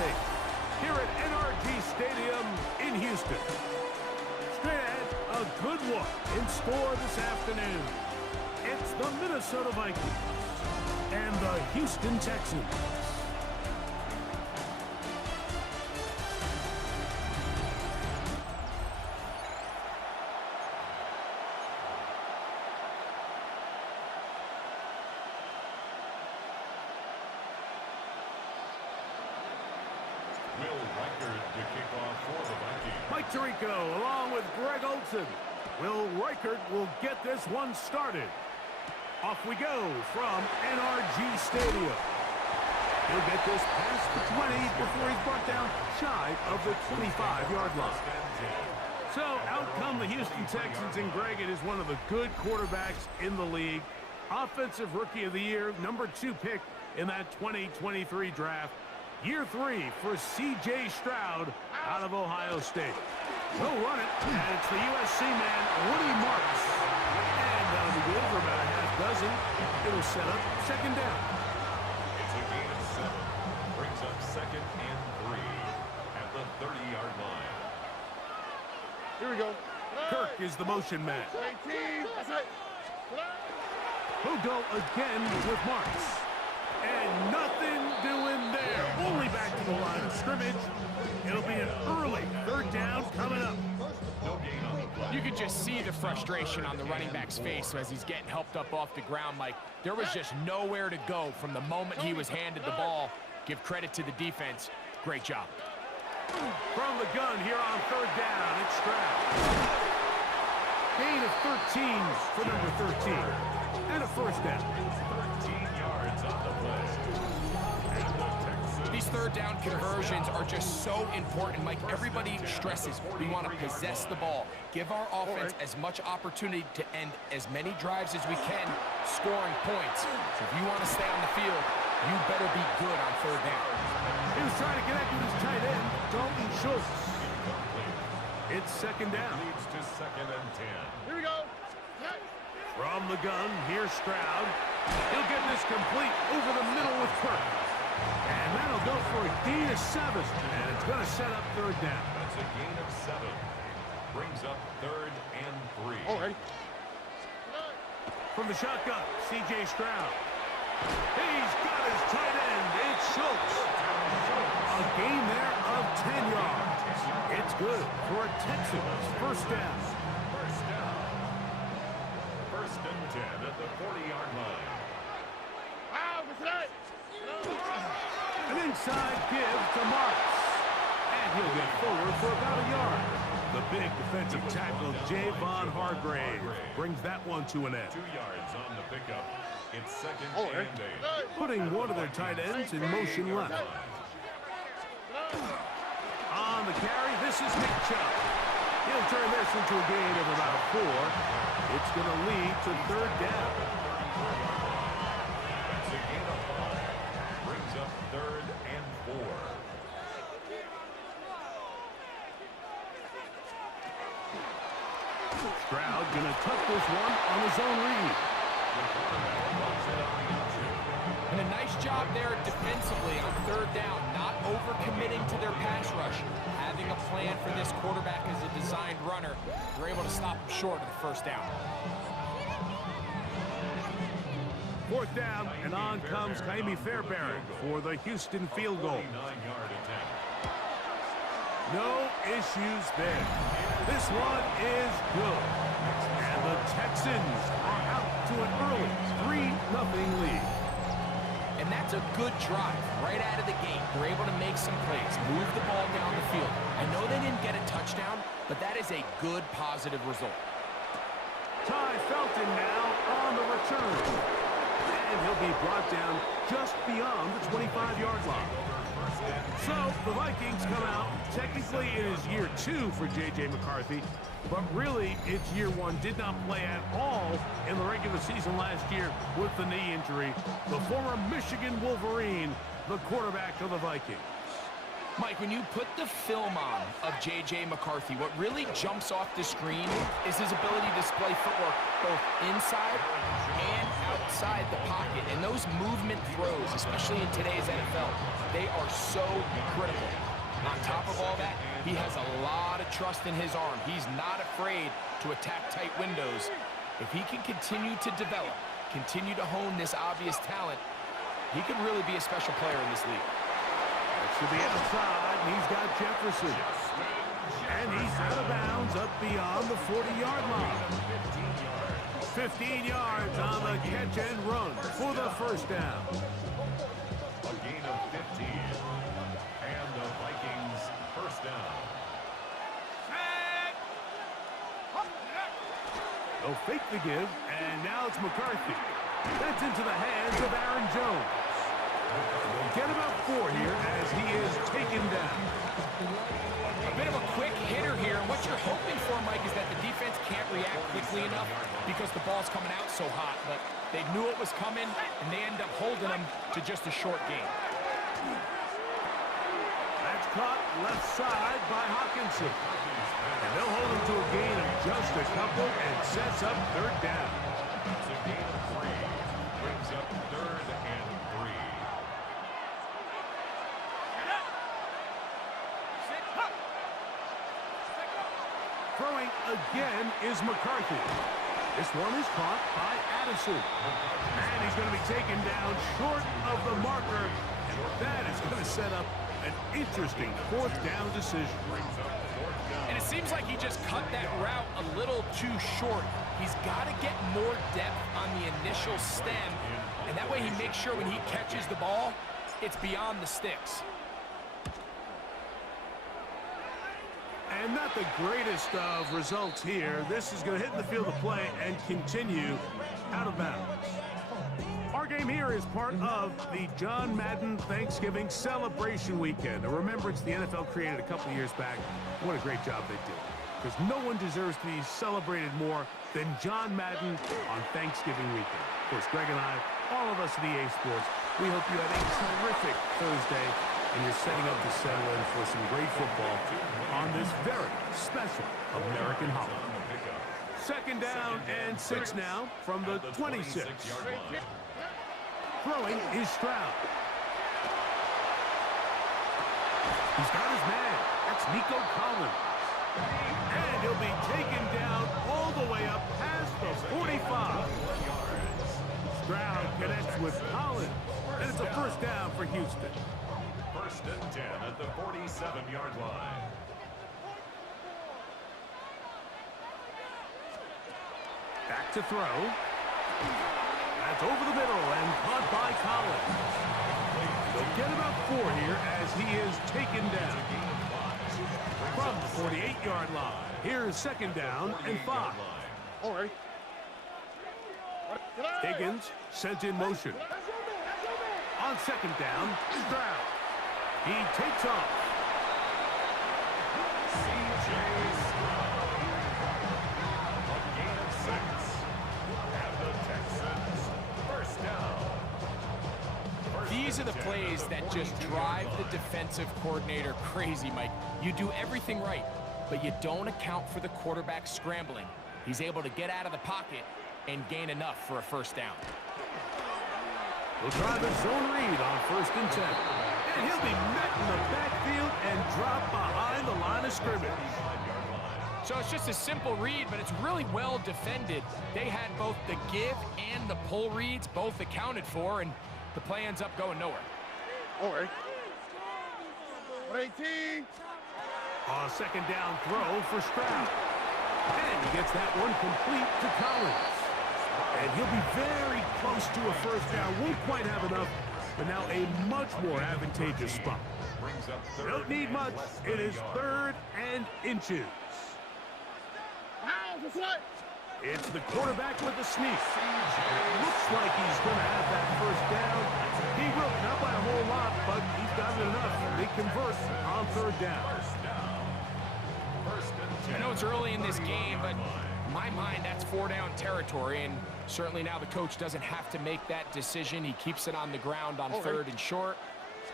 State here at NRG Stadium in Houston. Straight ahead, a good one in store this afternoon. It's the Minnesota Vikings and the Houston Texans. Mike Tirico along with Greg Olson. Will Reichert will get this one started. Off we go from NRG Stadium. He'll get this past the 20 before he's brought down shy of the 25-yard line. So out come the Houston Texans, and Greg, it is one of the good quarterbacks in the league. Offensive Rookie of the Year, #2 pick in that 2023 draft. Year 3 for C.J. Stroud out of Ohio State. He'll run it, and it's the USC man, Woody Marks. And that'll be good for about a half dozen. It'll set up second down. It's a gain of 7. Brings up 2nd and 3 at the 30-yard line. Here we go. Kirk is the motion man. He'll go again with Marks. And nothing doing there. Only back to the line of scrimmage. It'll be an early 3rd down coming up. No gain on the play. You could just see the frustration on the running back's face as he's getting helped up off the ground, Mike. There was just nowhere to go from the moment he was handed the ball. Give credit to the defense. Great job. From the gun here on 3rd down, it's Stroud. Gain of 13 for number 13. And a 1st down. 13 yards on the play. And the Texans. These 3rd down conversions are just so important, Mike. Everybody stresses we want to possess the ball, give our offense as much opportunity to end as many drives as we can, scoring points. So if you want to stay on the field, you better be good on 3rd down. He was trying to connect with his tight end, Dalton Schultz. It's 2nd down. Leads to 2nd and 10. Here we go. From the gun, here's Stroud. He'll get this complete over the middle with Kirk. And that'll go for a gain of 7. And it's going to set up 3rd down. That's a gain of 7. Brings up 3rd and 3. All right. From the shotgun, C.J. Stroud. He's got his tight end. It's Schultz. A gain there of 10 yards. It's good for a Texans 1st down. 1st down. 1st and 10 at the 40-yard line. An inside give to Marks. And he'll get forward for about a yard. The big defensive tackle, Javon Hargrave, brings that one to an end. 2 yards on the pickup. It's 2nd and 8. Putting one of their tight ends in motion left. On the carry, this is Nick Chubb. He'll turn this into a gain of about 4. It's going to lead to 3rd down. That's a gain of 5. Brings up 3rd and 4. Stroud going to tuck this one on his own read. And a nice job there defensively on 3rd down, not overcommitting to their pass rush. Having a plan for this quarterback as a designed runner, they're able to stop him short of the 1st down. 4th down, and on comes Kaimi Fairbairn for the Houston field goal. 49-yard attempt. No issues there. This one is good. And the Texans are out to an early 3-0 lead. And that's a good drive right out of the gate. They're able to make some plays, move the ball down the field. I know they didn't get a touchdown, but that is a good, positive result. Ty Felton now on the return. And he'll be brought down just beyond the 25-yard line. So the Vikings come out. Technically, it is year 2 for J.J. McCarthy, but really, it's year 1. Did not play at all in the regular season last year with the knee injury. The former Michigan Wolverine, the quarterback of the Vikings. Mike, when you put the film on of J.J. McCarthy, what really jumps off the screen is his ability to display footwork both inside and outside inside the pocket, and those movement throws, especially in today's NFL, they are so critical. On top of all that, he has a lot of trust in his arm. He's not afraid to attack tight windows. If he can continue to develop, continue to hone this obvious talent, he could really be a special player in this league. To the outside, and he's got Jefferson. And he's out of bounds up beyond the 40-yard line. 15 yards on the catch and run for the first down. A gain of 15. And the Vikings first down. They'll fake the give, and now it's McCarthy. That's into the hands of Aaron Jones. They'll get about 4 here as he is taken down. A bit of a quick hitter here. What you're hoping for, Mike, is that the defense can't react quickly enough because the ball's coming out so hot. But they knew it was coming, and they end up holding them to just a short gain. That's caught left side by Hawkinson. And they'll hold him to a gain of just a couple and sets up third down. It's a gain of 3. Brings up 3rd and 3. Throwing again is McCarthy. This one is caught by Addison. And he's going to be taken down short of the marker. And that is going to set up an interesting fourth down decision. And it seems like he just cut that route a little too short. He's got to get more depth on the initial stem. And that way he makes sure when he catches the ball, it's beyond the sticks. And not the greatest of results here. This is going to hit the field of play and continue out of bounds. Our game here is part of the John Madden Thanksgiving Celebration Weekend, a remembrance the NFL created a couple of years back. What a great job they did. Because no one deserves to be celebrated more than John Madden on Thanksgiving weekend. Of course, Greg and I, all of us at EA Sports, we hope you had a terrific Thursday and you're setting up to settle in for some great football on this very special American holiday. Second down and 6 now from the 26. Throwing is Stroud. He's got his man. That's Nico Collins. And he'll be taken down all the way up past the 45. Stroud connects with Collins. And it's a first down for Houston. 1st and 10 at the 47-yard line. Back to throw. That's over the middle and caught by Collins. They'll get about 4 here as he is taken down. From the 48-yard line. Here's second down and 5. All right. Higgins sent in motion. On second down, Stroud. He takes off. C.J. Stroud. A gain of 6. And the Texans first down. These are the plays that just drive the defensive coordinator crazy, Mike. You do everything right, but you don't account for the quarterback scrambling. He's able to get out of the pocket and gain enough for a first down. We'll try the zone read on 1st and 10. And he'll be met in the backfield and dropped behind the line of scrimmage. So it's just a simple read, but it's really well defended. They had both the give and the pull reads both accounted for, and the play ends up going nowhere. All right. 118. A second down throw for Stroud. And he gets that one complete to Collins. And he'll be very close to a first down. Won't quite have enough, but now a much more advantageous spot. Don't need much. It is 3rd and inches. It's the quarterback with the sneak. It looks like he's going to have that first down. He will, not by a whole lot, but he's got it enough. They convert on 3rd down. I know it's early in this game, but in my mind, that's 4-down territory, and certainly now the coach doesn't have to make that decision. He keeps it on the ground on 3rd and short,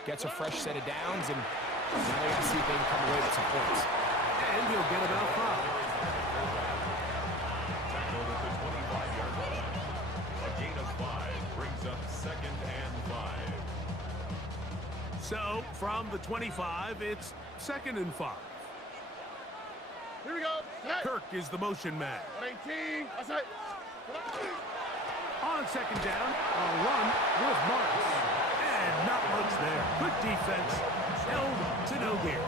gets a fresh set of downs, and now they got to see if they can come away with some points. And he'll get about 5. Tackled at the 25-yard line. A gain of 5. So, from the 25, it's 2nd and 5. Here we go. Set. Kirk is the motion man. 18. That's it. On 2nd down, a run with Marks. And not much there. Good defense. Held to no gain.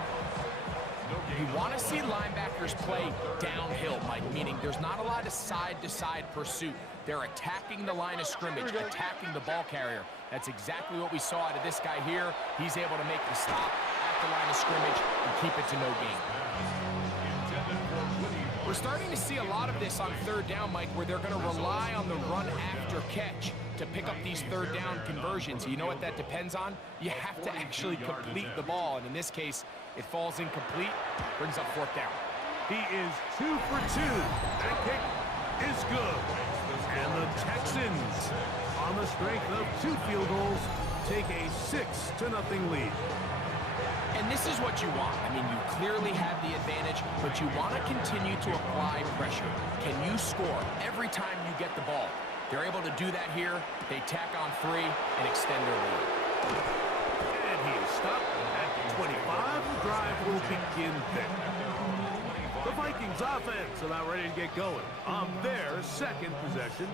You want to see linebackers play downhill, Mike, meaning there's not a lot of side-to-side pursuit. They're attacking the line of scrimmage, attacking the ball carrier. That's exactly what we saw out of this guy here. He's able to make the stop at the line of scrimmage and keep it to no gain. We're starting to see a lot of this on 3rd down, Mike, where they're going to rely on the run after catch to pick up these 3rd down conversions. You know what that depends on? You have to actually complete the ball, and in this case, it falls incomplete, brings up 4th down. He is 2 for 2. That kick is good. And the Texans, on the strength of 2 field goals, take a 6-0 lead. And this is what you want. I mean, you clearly have the advantage, but you want to continue to apply pressure. Can you score every time you get the ball? They're able to do that here. They tack on 3 and extend their lead. And he is stopped at 25. The drive will begin there. The Vikings offense about ready to get going on their 2nd possession.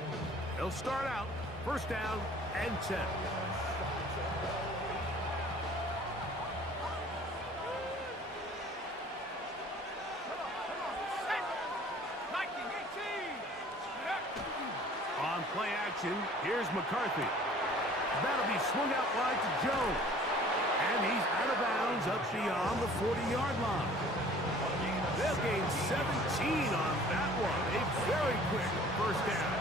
They'll start out 1st down and 10. On play action, here's McCarthy. That'll be swung out wide to Jones. And he's out of bounds up beyond the 40-yard line. They'll gain 17 on that one. A very quick 1st down.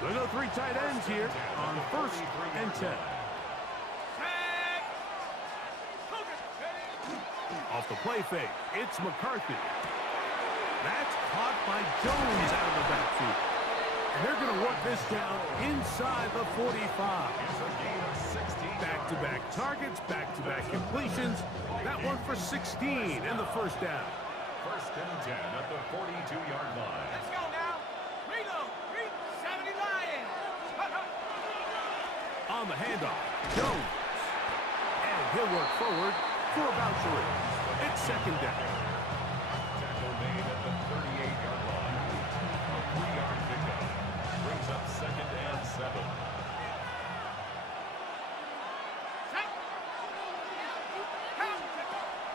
They'll go 3 tight ends here on 1st and 10. Off the play fake, it's McCarthy. That's caught by Jones out of the backfield. And they're going to work this down inside the 45. Back-to-back targets, back-to-back completions. That one for 16 and the 1st down. 1st and 10 at the 42-yard line. Let's go now. Reload. 70 Lions. On the handoff, Jones. And he'll work forward for about 3. It's 2nd down. Tackle made at the 38-yard line. A 3-yard pickup. Brings up 2nd and 7.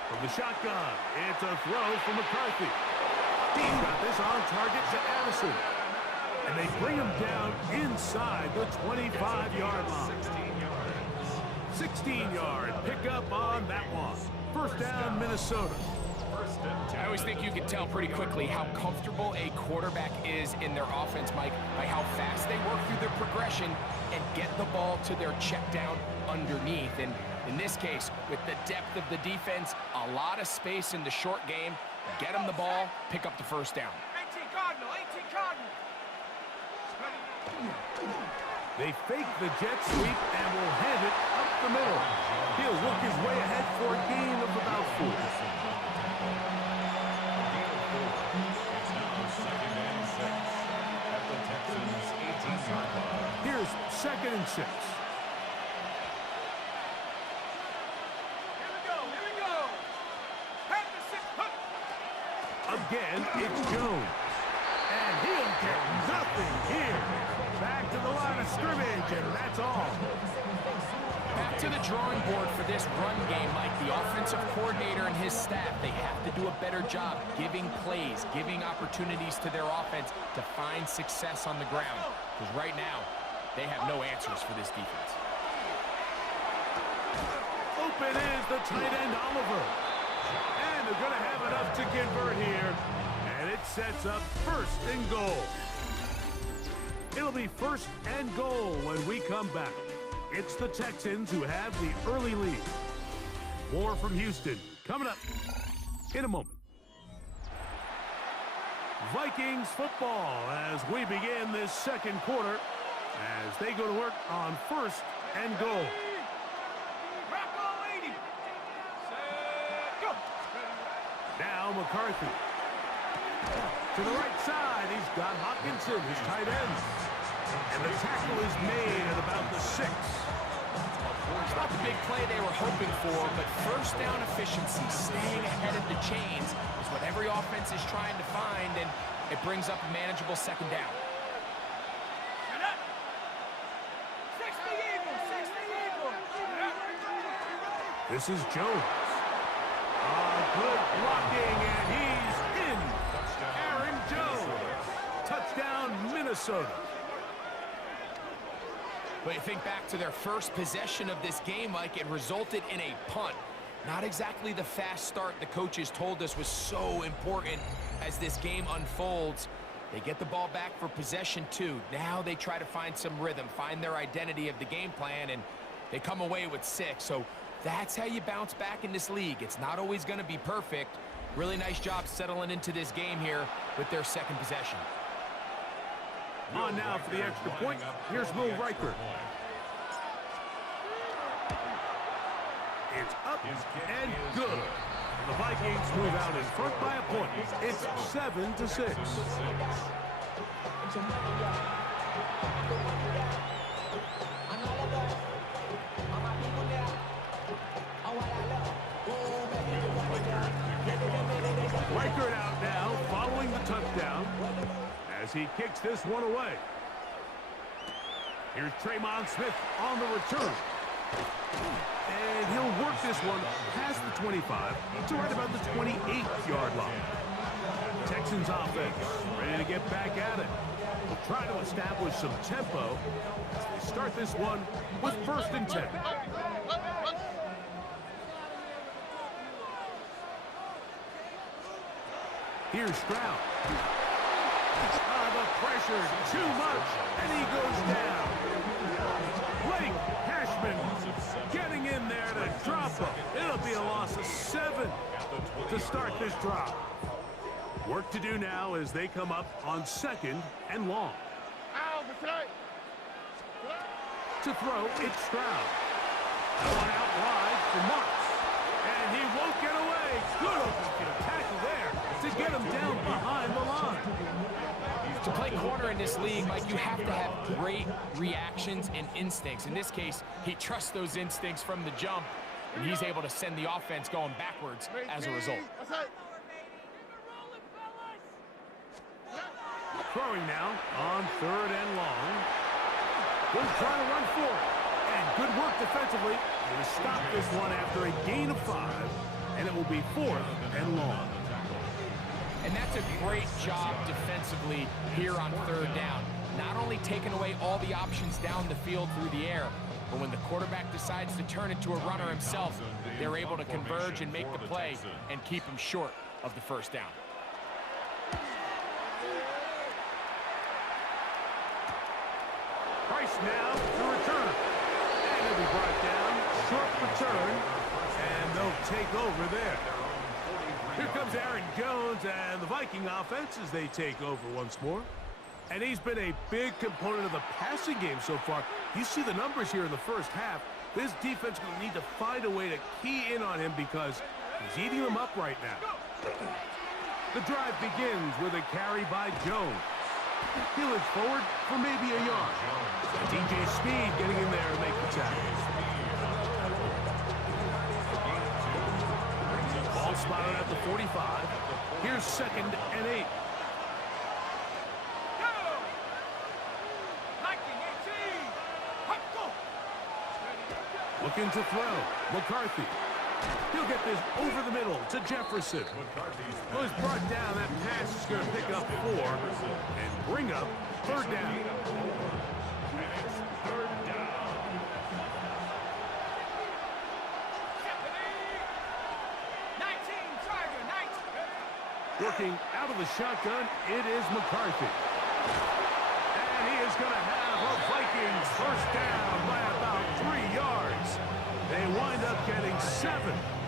From the shotgun, it's a throw from McCarthy. He's got this on target to Addison. And they bring him down inside the 25-yard line. 16-yard pickup on that one. 1st down, Minnesota. I always think you can tell pretty quickly how comfortable a quarterback is in their offense, Mike, by how fast they work through their progression and get the ball to their check down underneath. And in this case, with the depth of the defense, a lot of space in the short game, get them the ball, pick up the 1st down. 18 Cardinal. 18 Cardinal. They fake the jet sweep and will hand it up the middle. He'll work his way ahead for a gain of about 4. It's now 2nd and 6 at the Texans' 18-yard line. Here's 2nd and 6. Here we go. Head to 6. Again, it's Jones. And he'll get nothing here. Back to the line of scrimmage, and that's all. Back to the drawing board for this run game, Mike. The offensive coordinator and his staff, they have to do a better job giving plays, giving opportunities to their offense to find success on the ground. Because right now, they have no answers for this defense. Open is the tight end, Oliver. And they're going to have enough to convert here. And it sets up 1st and goal. It'll be 1st and goal when we come back. It's the Texans who have the early lead. More from Houston coming up in a moment. Vikings football as we begin this 2nd quarter as they go to work on 1st and goal. Rocco 80. Set. Go. Now McCarthy. To the right side, he's got Hopkinson, his tight end. And the tackle is made at about the 6. It's not the big play they were hoping for, but first down efficiency, staying ahead of the chains, is what every offense is trying to find, and it brings up a manageable second down. Shut up. 60 Eagles, 60 Eagles. This is Jones. Good blocking, and he's in. Aaron Jones. Touchdown, Minnesota. But you think back to their first possession of this game, Mike, it resulted in a punt. Not exactly the fast start the coaches told us was so important as this game unfolds. They get the ball back for possession 2. Now they try to find some rhythm, find their identity of the game plan, and they come away with 6. So that's how you bounce back in this league. It's not always going to be perfect. Really nice job settling into this game here with their second possession. On now for the extra point. Here's Will Riker. It's up and good. The Vikings move out in front by a point. It's 7-6. Riker out now, following the touchdown, as he kicks this one away. Here's Tremon Smith on the return. And he'll work this one past the 25 to right about the 28-yard line. Texans offense ready to get back at it. They'll try to establish some tempo as they start this one with 1st and 10. Here's Stroud. The pressure, too much, and he goes down. Blake Cashman getting in there to drop him. It'll be a loss of 7 to start this drive. Work to do now as they come up on 2nd and long. To throw, it's Stroud. That one out wide for Marks. And he won't get away. Good open tackle there to get him down behind the line. To play corner in this league, Mike, you have to have great reactions and instincts. In this case, he trusts those instincts from the jump, and he's able to send the offense going backwards as a result. Throwing now on 3rd and long. Will try to run for it. And good work defensively. They will stop this one after a gain of 5, and it will be 4th and long. And that's a great job defensively here on 3rd down. Not only taking away all the options down the field through the air, but when the quarterback decides to turn into a runner himself, they're able to converge and make the play and keep him short of the 1st down. Price now to return. And it'll be brought down. Short return. And they'll take over there. Here comes Aaron Jones and the Viking offense as they take over once more. And he's been a big component of the passing game so far. You see the numbers here in the first half. This defense will need to find a way to key in on him because he's eating them up right now. The drive begins with a carry by Jones. He looks forward for maybe a yard. DJ Speed getting in there to make the tackle. Ball spotted at the 45. Here's 2nd and 8. Looking to throw. McCarthy. He'll get this over the middle to Jefferson. Was brought down. That pass is going to pick up 4 and bring up 3rd down. Working out of the shotgun, it is McCarthy. And he is going to have a Vikings 1st down by about 3 yards. They wind up getting 7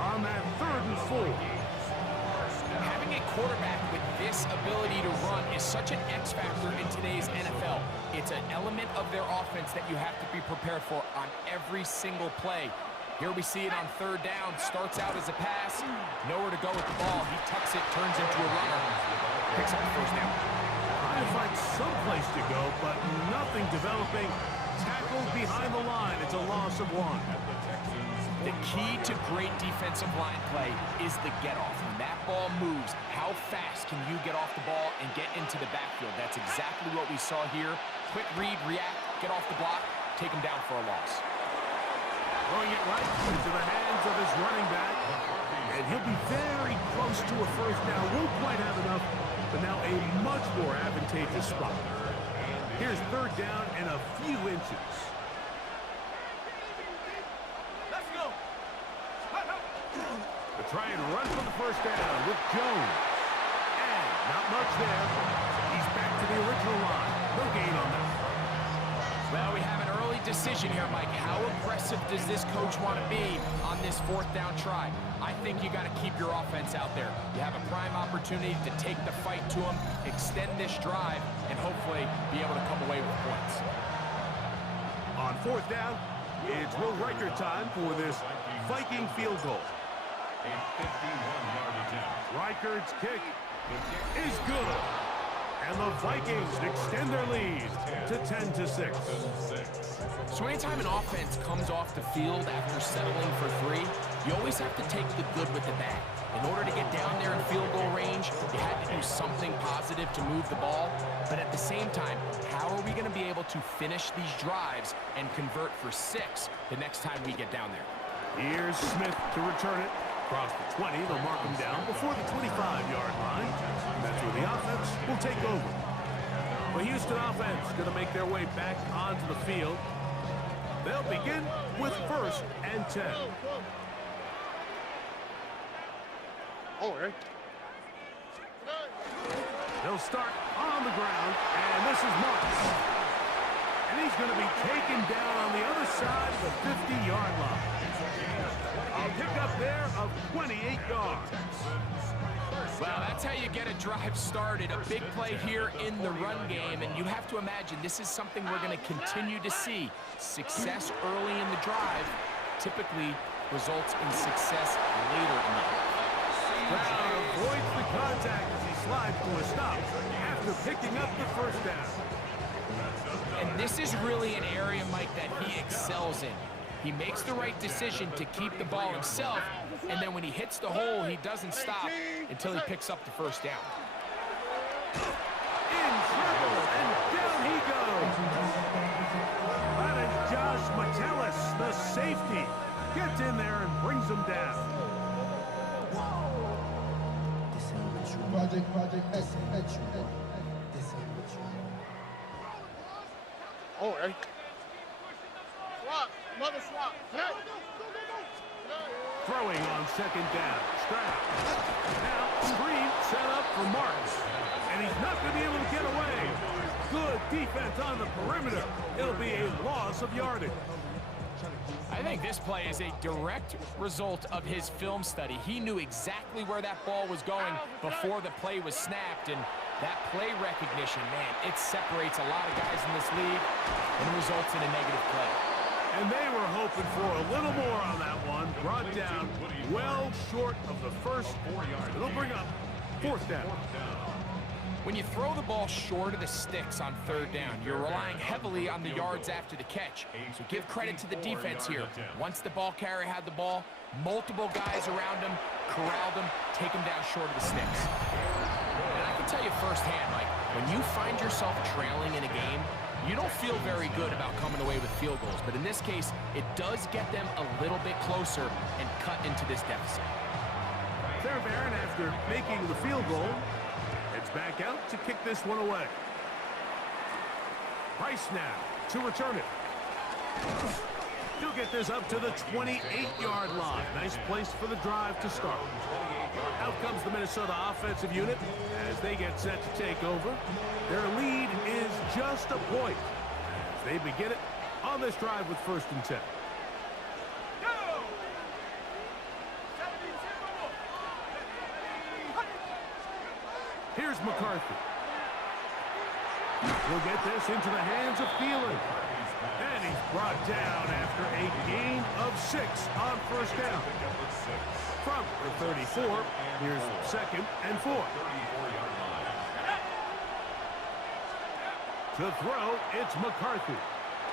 on that 3rd and 4. Having a quarterback with this ability to run is such an X factor in today's NFL. It's an element of their offense that you have to be prepared for on every single play. Here we see it on 3rd down. Starts out as a pass. Nowhere to go with the ball. He tucks it, turns into a runner. Picks up the 1st down. Trying to find some place to go, but nothing developing. Tackled behind the line. It's a loss of 1. The key to great defensive line play is the get-off. When that ball moves, how fast can you get off the ball and get into the backfield? That's exactly what we saw here. Quick read, react, get off the block, take him down for a loss. Throwing it right into the hands of his running back. And he'll be very close to a first down. Won't quite have enough, but now a much more advantageous spot. Here's third down and a few inches. Let's go. To try and run for the first down with Jones. And not much there. He's back to the original line. No gain on that. Well, we have an early decision here, Mike. How aggressive does this coach want to be on this fourth down try? I think you got to keep your offense out there. You have a prime opportunity to take the fight to them, extend this drive, and hopefully be able to come away with points. On fourth down, it's Will Riker time for this Viking field goal. A 51-yard attempt. Riker's kick is good. And the Vikings extend their lead to 10-6. So anytime an offense comes off the field after settling for 3, you always have to take the good with the bad. In order to get down there in field goal range, you had to do something positive to move the ball. But at the same time, how are we going to be able to finish these drives and convert for 6 the next time we get down there? Here's Smith to return it. Across the 20, they'll mark him down before the 25-yard line. And that's where the offense will take over. The Houston offense going to make their way back onto the field. They'll begin with 1st and 10. Oh, right. They'll start on the ground, and this is Marks. And he's going to be taken down on the other side of the 50-yard line. A pickup there of 28 yards. Well, that's how you get a drive started. A big play here in the run game, and you have to imagine this is something we're going to continue to see. Success early in the drive typically results in success later in the drive. Brown avoids the contact as he slides to a stop after picking up the first down. And this is really an area, Mike, that he excels in. He makes the right decision to keep the ball himself, and then when he hits the hole, he doesn't stop until he picks up the first down. In trouble, and down he goes. That is Josh Metellus, the safety. Gets in there and brings him down. Oh, right. Swap. Another swap. Hey. Throwing on 2nd down. Stroud. Now, screen set up for Marks. And he's not going to be able to get away. Good defense on the perimeter. It'll be a loss of yardage. I think this play is a direct result of his film study. He knew exactly where that ball was going before the play was snapped, and that play recognition, man, it separates a lot of guys in this league and results in a negative play. And they were hoping for a little more on that one. Brought down well short of the first 4 yards. It'll bring up 4th down. When you throw the ball short of the sticks on 3rd down, you're relying heavily on the yards after the catch. So give credit to the defense here. Once the ball carrier had the ball, multiple guys around him, corralled him, take him down short of the sticks. And I can tell you firsthand, Mike, when you find yourself trailing in a game, you don't feel very good about coming away with field goals. But in this case, it does get them a little bit closer and cut into this deficit. Fairbairn, after making the field goal, heads back out to kick this one away. Price now to return it. He'll get this up to the 28-yard line. Nice place for the drive to start. Out comes the Minnesota offensive unit as they get set to take over. Their lead is just a point as they begin it on this drive with 1st and 10. Here's McCarthy. He'll get this into the hands of Thielen. And he's brought down after a gain of 6 on 1st down. From the 34, here's 2nd and 4. To throw, it's McCarthy.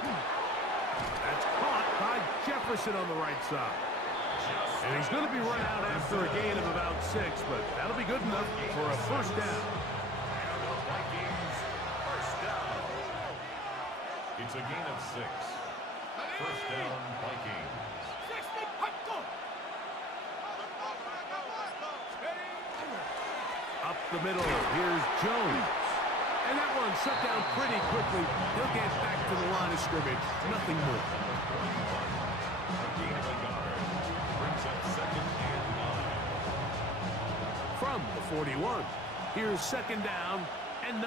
That's caught by Jefferson on the right side. And he's going to be run out after a gain of about 6, but that'll be good enough for a first down. And the Vikings, first down. It's a gain of 6. First down, Vikings. 60, hot go. Up the middle, here's Jones. And that one shut down pretty quickly. He'll get back to the line of scrimmage. Nothing more. A gain of a yard. Brings up second and 9. From the 41, here's second down and 9.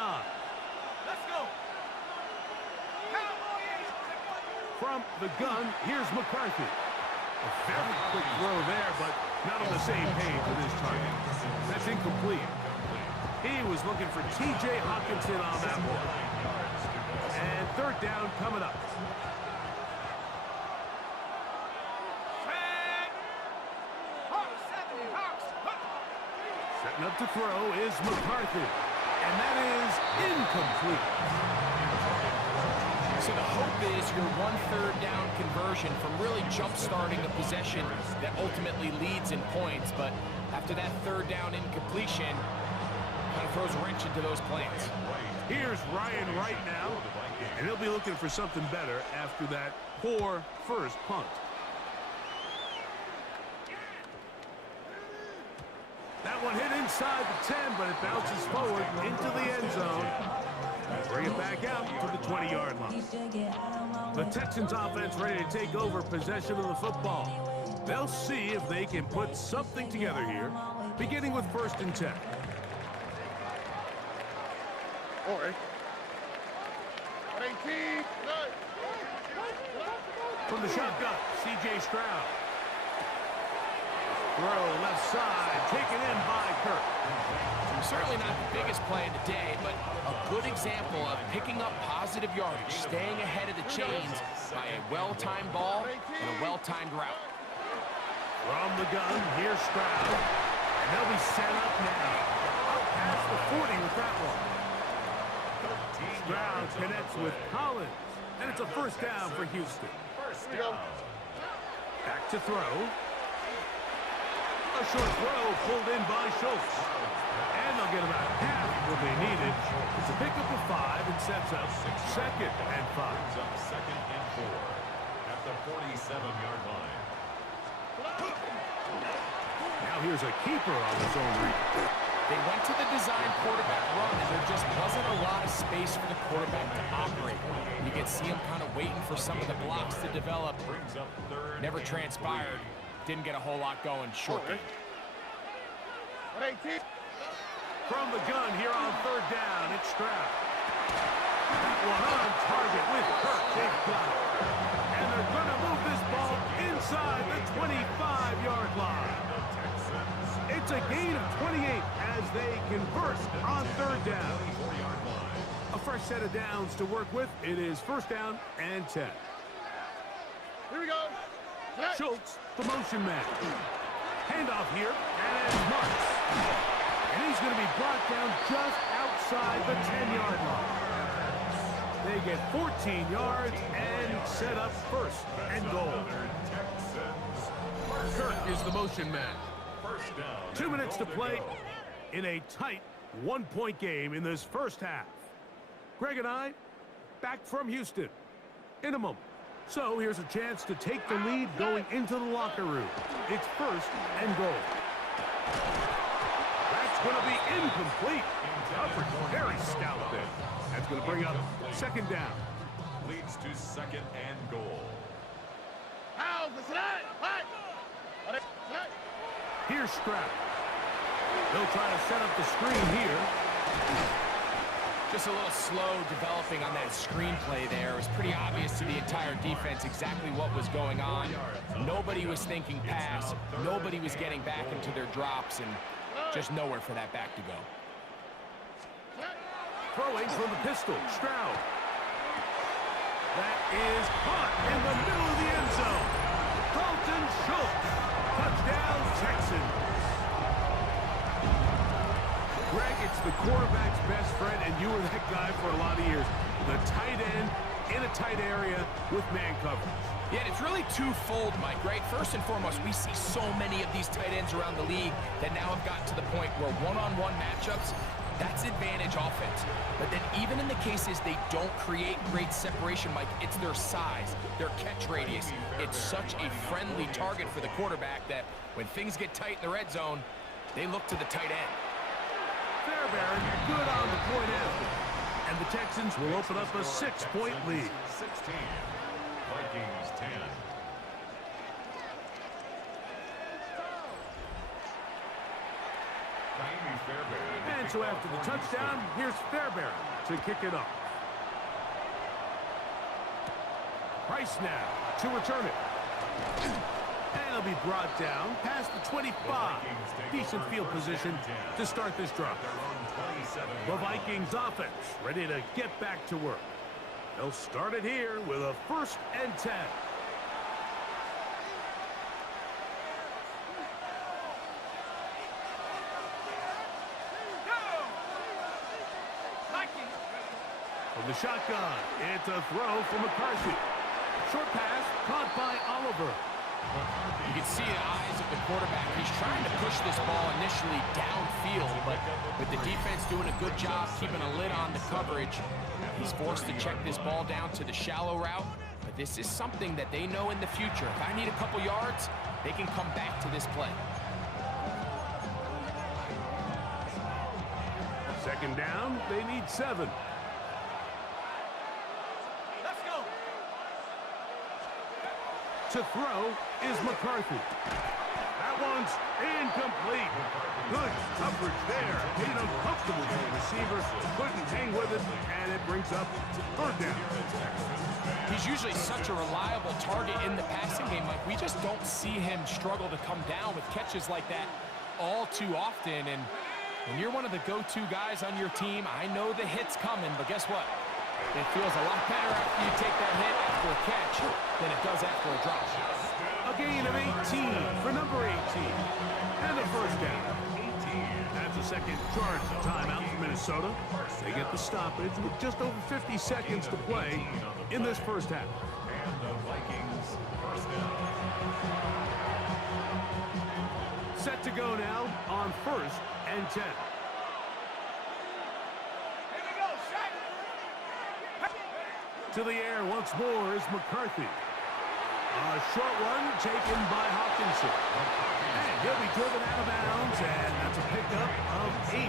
Let's go. Cowboys. From the gun, here's McCarthy. A very quick throw there, but not on the same page with his target. That's incomplete. He was looking for T.J. Hawkinson on that one. And third down coming up. Hawks, 70, Hawks. Setting up to throw is McCarthy. And that is incomplete. So the hope is your 1/3 down conversion from really jump-starting a possession that ultimately leads in points. But after that third down incompletion, kind of throws a wrench into those plans. Here's Ryan right now, and he'll be looking for something better after that poor first punt. That one hit inside the 10, but it bounces forward into the end zone. Bring it back out to the 20-yard line. The Texans offense ready to take over possession of the football. They'll see if they can put something together here, beginning with 1st and 10. All right. 18. From the shotgun, C.J. Stroud. Throw left side, taken in by Kirk. Certainly not the biggest play of the day, but a good example of picking up positive yardage, staying ahead of the chains by a well-timed ball and a well-timed route. From the gun, here's Stroud. And they'll be set up now. Up past the 40 with that one. Stroud connects with Collins. And it's a first down for Houston. Back to throw. A short throw pulled in by Schultz. And they'll get about half what they needed. It's a pickup of 5 and sets up 2nd and 5. Brings up 2nd and 4 at the 47-yard line. Now here's a keeper on his own read. They went to the design quarterback run, and there just wasn't a lot of space for the quarterback to operate. You can see him kind of waiting for some of the blocks to develop. Brings up 3rd. Never transpired. Didn't get a whole lot going short. From the gun here on 3rd down, it's Stroud. That one on target with Kirk. They've got it. And they're going to move this ball inside the 25-yard line. It's a gain of 28 as they convert on 3rd down. A fresh set of downs to work with. It is 1st down and 10. Here we go. Schultz, the motion man. Handoff here, and it's Marks. And he's going to be brought down just outside the 10-yard line. They get 14 yards and set up 1st and goal. Kirk is the motion man. 2 minutes to play in a tight 1-point game in this first half. Greg and I back from Houston in a moment. So here's a chance to take the lead going into the locker room. It's 1st and goal. That's going to be incomplete. Coverage very stout there. That's going to bring up 2nd down. Leads to 2nd and goal. Here's Stroud. They'll try to set up the screen here. Just a little slow developing on that screenplay there. It was pretty obvious to the entire defense exactly what was going on. Nobody was thinking pass. Nobody was getting back into their drops, and just nowhere for that back to go. Throwing from the pistol, Stroud. That is caught in the middle of the end zone. Dalton Schultz. Touchdown, Texans. Greg, it's the quarterback's best friend, and you were that guy for a lot of years. The tight end in a tight area with man coverage. Yeah, and it's really twofold, Mike, right? First and foremost, we see so many of these tight ends around the league that now have gotten to the point where one-on-one matchups, that's advantage offense. But then even in the cases they don't create great separation, Mike, it's their size, their catch radius. It's such a friendly target for the quarterback that when things get tight in the red zone, they look to the tight end. Fairbairn good on the point after. And the Texans will open up a 6-point lead. 16. Vikings 10. And so after the touchdown, here's Fairbairn to kick it off. Price now to return it. And it'll be brought down past the 25. Decent field position to start this drive. The Vikings offense ready to get back to work. They'll start it here with a 1st and 10. From the shotgun, it's a throw from McCarthy. Short pass caught by Oliver. You can see the eyes of the quarterback. He's trying to push this ball initially downfield, but with the defense doing a good job keeping a lid on the coverage, he's forced to check this ball down to the shallow route. But this is something that they know in the future. If I need a couple yards, they can come back to this play. 2nd down, they need 7. To throw is McCarthy. That one's incomplete. Good coverage there. Made it uncomfortable for the receiver. Couldn't hang with it, and it brings up 3rd down. He's usually such a reliable target in the passing game. Like, we just don't see him struggle to come down with catches like that all too often. And when you're one of the go-to guys on your team, I know the hit's coming, but guess what? It feels a lot better after you take that hit after a catch than it does after a drop. A gain of 18 for number 18. And a 1st down. That's a second charge timeout for Minnesota. They get the stoppage with just over 50 seconds to play in this 1st half. And the Vikings 1st down. Set to go now on 1st and 10. To the air once more is McCarthy. A short one taken by Hawkinson. And he'll be driven out of bounds, and that's a pickup of 8.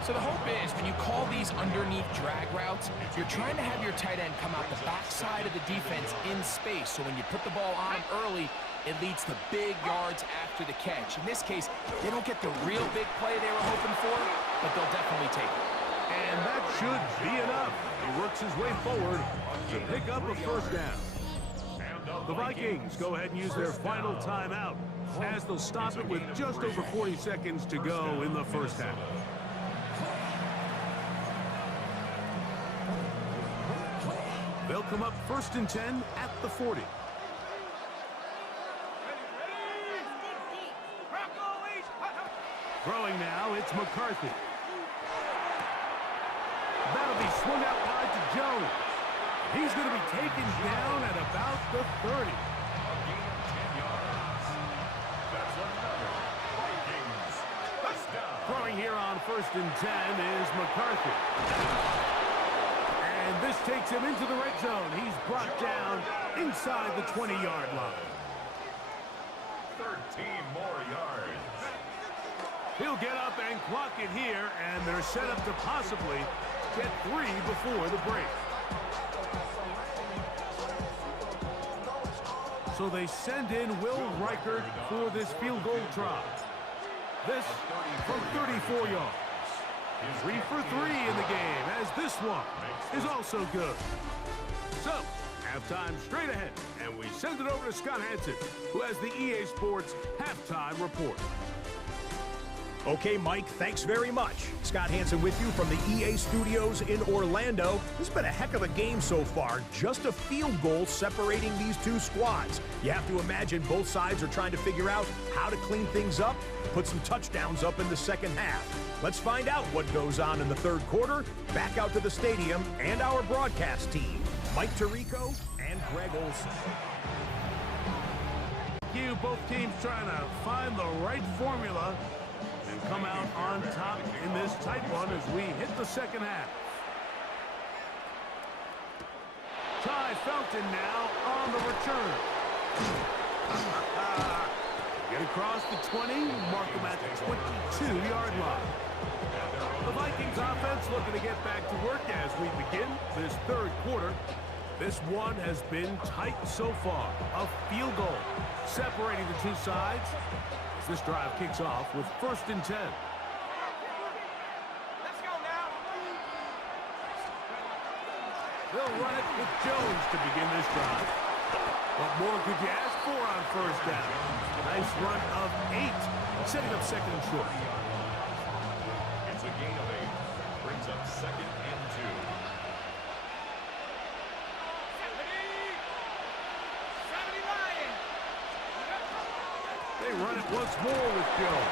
So the hope is when you call these underneath drag routes, you're trying to have your tight end come out the backside of the defense in space. So when you put the ball on him early, it leads to big yards after the catch. In this case, they don't get the real big play they were hoping for, but they'll definitely take it. And that should be enough. He works his way forward to pick up a 1st down. The Vikings go ahead and use their final timeout as they'll stop it with just over 40 seconds to go in the 1st half. They'll come up 1st and 10 at the 40. Throwing now, it's McCarthy. That'll be swung out wide to Jones. He's going to be taken down at about the 30. A gain of 10 yards. That's another Vikings 1st down. Throwing here on 1st and 10 is McCarthy. And this takes him into the red zone. He's brought down inside the 20-yard line. 13 more yards. He'll get up and clock it here, and they're set up to possibly get 3 before the break. So they send in Will Reichert for this field goal try. This from 34 yards. 3 for 3 in the game, as this one is also good. So, halftime straight ahead, and we send it over to Scott Hansen, who has the EA Sports halftime report. Okay, Mike, thanks very much. Scott Hansen with you from the EA Studios in Orlando. This has been a heck of a game so far. Just a field goal separating these two squads. You have to imagine both sides are trying to figure out how to clean things up, put some touchdowns up in the 2nd half. Let's find out what goes on in the 3rd quarter. Back out to the stadium and our broadcast team. Mike Tirico and Greg Olson. Both teams trying to find the right formula and come out on top in this tight one as we hit the second half. Ty Felton now on the return. Get across the 20, mark them at the 22-yard line. The Vikings offense looking to get back to work as we begin this third quarter. This one has been tight so far. A field goal separating the two sides as this drive kicks off with 1st and 10. Let's go now. They'll run it with Jones to begin this drive. What more could you ask for on 1st down? Nice run of 8, setting up 2nd and short. It's a gain of 8. Brings up 2nd and 2. They run it once more with Joe.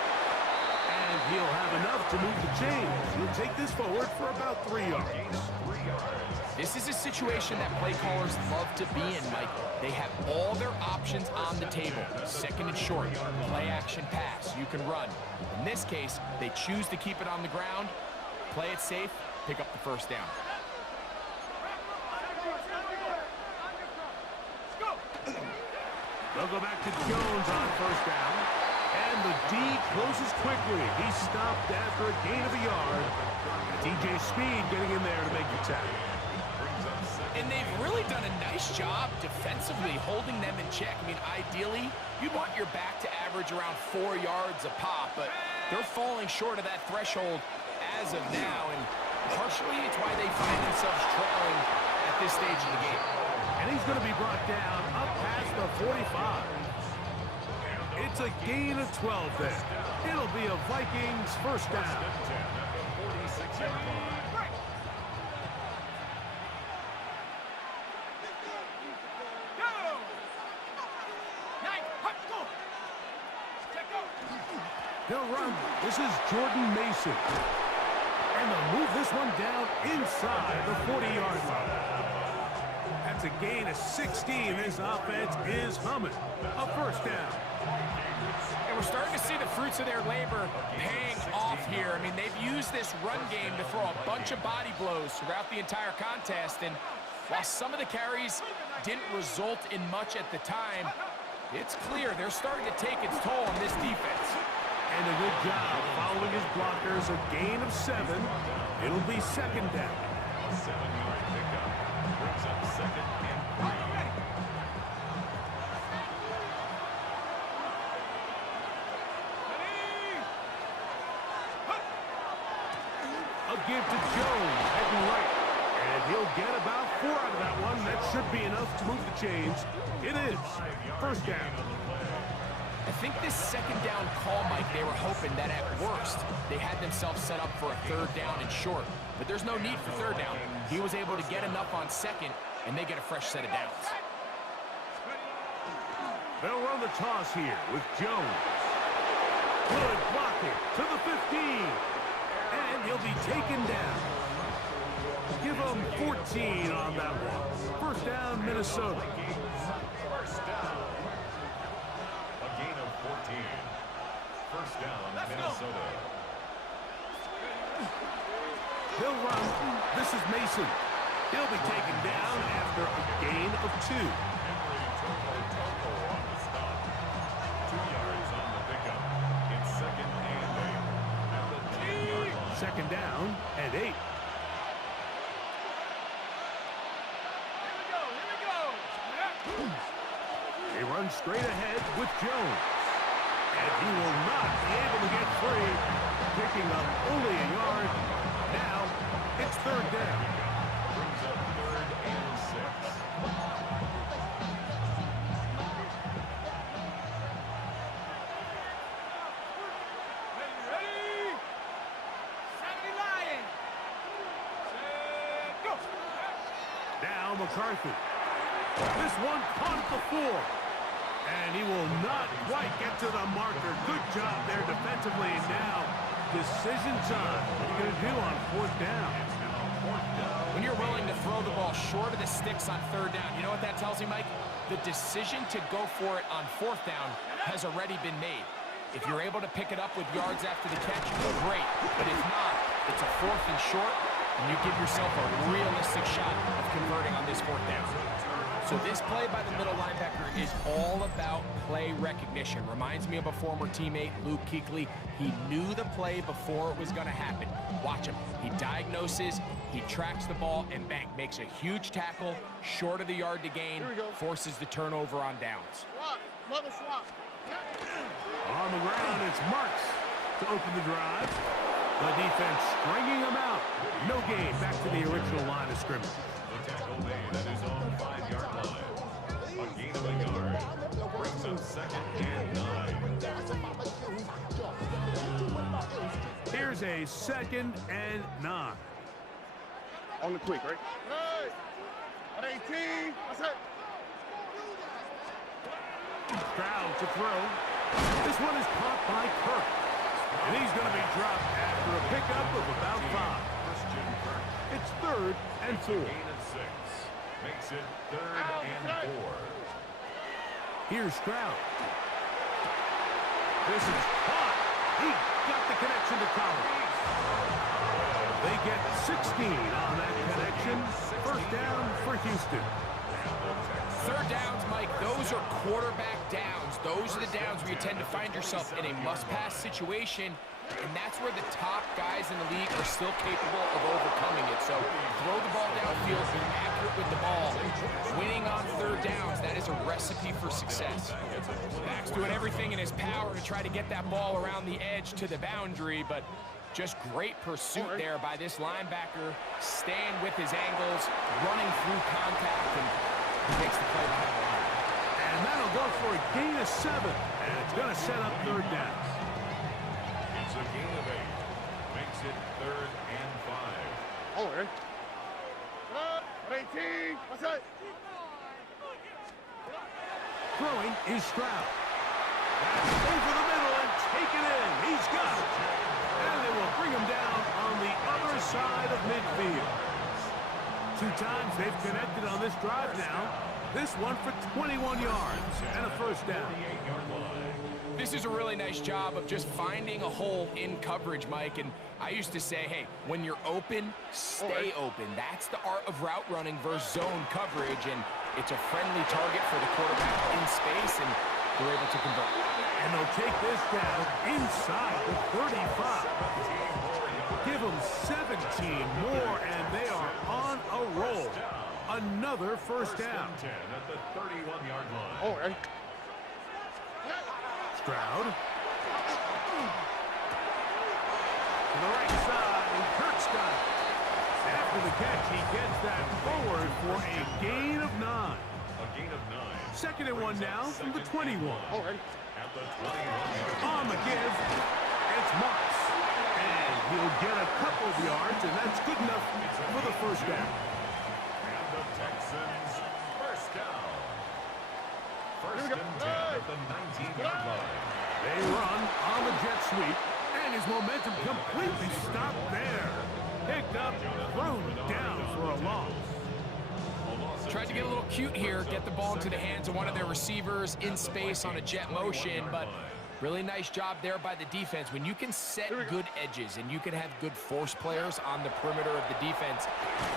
And he'll have enough to move the chains. He'll take this forward for about 3 yards. This is a situation that play callers love to be in, Mike. They have all their options on the table. 2nd and short, play action pass, you can run. In this case, they choose to keep it on the ground, play it safe, pick up the 1st down. They'll go back to Jones on 1st down. And the D closes quickly. He's stopped after a gain of a yard. DJ Speed getting in there to make the tackle. And they've really done a nice job defensively holding them in check. I mean, ideally, you want your back to average around 4 yards a pop, but they're falling short of that threshold as of now, and partially it's why they find themselves trailing at this stage of the game. And he's going to be brought down up past the 45. It's a gain of 12 there. It'll be a Vikings 1st down. They'll run. This is Jordan Mason. And they'll move this one down inside the 40-yard line. That's a gain of 16. This offense is humming. A 1st down. And we're starting to see the fruits of their labor paying off here. I mean, they've used this run game to throw a bunch of body blows throughout the entire contest. And while some of the carries didn't result in much at the time, it's clear they're starting to take its toll on this defense. And a good job following his blockers. A gain of 7. It'll be 2nd down. A 7-yard pickup brings up 2nd and 3. A give to Jones, heading right. And he'll get about 4 out of that one. That should be enough to move the chains. It is 1st down. I think this 2nd down call, Mike, they were hoping that at worst they had themselves set up for a 3rd down and short. But there's no need for 3rd down. He was able to get enough on 2nd, and they get a fresh set of downs. They'll run the toss here with Jones. Good blocking to the 15. And he'll be taken down. Give him 14 on that one. 1st down, Minnesota. 1st down. A gain of 14. 1st down, Minnesota. He'll run. This is Mason. He'll be taken down after a gain of 2. Henry Topo on the stop. 2 yards on the pickup. It's 2nd and 8. At the 10-yard line. 2nd down and 8. They run straight ahead with Jones. And he will not be able to get free. Picking up only a yard. Now it's 3rd down. Brings up 3rd and 6. Ready? 70 Lion. Set, go. Now McCarthy. This one caught at the 4. And he will not quite get to the marker. Good job there defensively. Now decision time. What are you going to do on 4th down? It's now 4th down When you're willing to throw the ball short of the sticks on third down, you know what that tells me, Mike? The decision to go for it on fourth down has already been made. If you're able to pick it up with yards after the catch, great. But if not, it's a fourth and short, and you give yourself a realistic shot of converting on this fourth down. So this play by the middle linebacker is all about play recognition. Reminds me of a former teammate, Luke Kuechly. He knew the play before it was going to happen. Watch him. He diagnoses, he tracks the ball, and bang, makes a huge tackle, short of the yard to gain, forces the turnover on downs. Mother swap. On the ground, it's Marks to open the drive. The defense stringing him out. No gain, back to the original line of scrimmage. The tackle made at his own 5-yard line. A gain of a yard. Brings up 2nd and 9. Here's a 2nd and 9. On the quick, right? Hey! On 18. What's that? Stroud to throw. This one is caught by Kirk. And he's going to be dropped after a pickup of about 5. It's 3rd and 4. Gain of 6. Makes it 3rd and 4. Here's Stroud. This is caught. He got the connection to Collins. They get 16 on that connection. First down for Houston. Third downs, Mike, those are quarterback downs. Those are the downs where you tend to find yourself in a must-pass situation, and that's where the top guys in the league are still capable of overcoming it. So throw the ball downfield, be accurate with the ball. Winning on third downs, that is a recipe for success. Max doing everything in his power to try to get that ball around the edge to the boundary, but just great pursuit there by this linebacker, staying with his angles, running through contact, and makes the play behind the line. And that'll go for a gain of 7. And it's going to set up third down. It's a gain of 8. Makes it 3rd and 5. Oh, right. On 18. What's that? Throwing is Stroud. That's over the middle and taken in. He's got it. And they will bring him down on the other side of midfield. 2 times they've connected on this drive now. This one for 21 yards and a first down. This is a really nice job of just finding a hole in coverage, Mike. And I used to say, hey, when you're open, stay open. That's the art of route running versus zone coverage. And it's a friendly target for the quarterback in space, and they're able to convert. And they'll take this down inside the 35. Give them 17 more, and they are on a roll. Another first down. 10 at the 31-yard line. Oh, right. Stroud. To the right side, Kirk's got it. After the catch, he gets that forward for a gain of 9. A gain of 9. 2nd and 1 now from the 21. Oh, right. At the 21-yard line. On the give, it's Marks. And he'll get a couple of yards, and that's good enough for the first down. And the Texans first down. First and 10 at the 19-yard line. They run on the jet sweep, and his momentum completely stopped there. Picked up, thrown down for a loss. Tried to get a little cute here, get the ball into the hands of one of their receivers in space on a jet motion, but really nice job there by the defense. When you can set good edges and you can have good force players on the perimeter of the defense,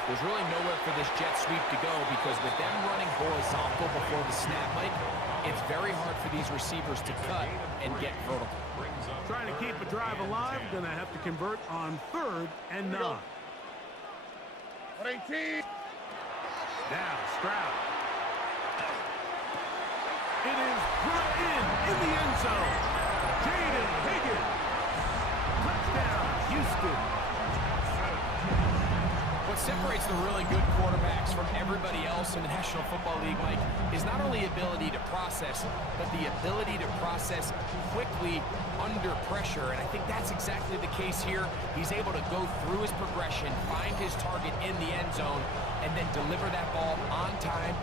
there's really nowhere for this jet sweep to go, because with them running horizontal before the snap, Mike, it's very hard for these receivers to cut and get vertical. Trying to keep a drive alive, going to have to convert on 3rd and 9. On 18. Now Stroud. It is put in the end zone. Jaden Higgins. Touchdown, Houston. What separates the really good quarterbacks from everybody else in the National Football League, Mike, is not only ability to process, but the ability to process quickly under pressure. And I think that's exactly the case here. He's able to go through his progression, find his target in the end zone, and then deliver that ball on time,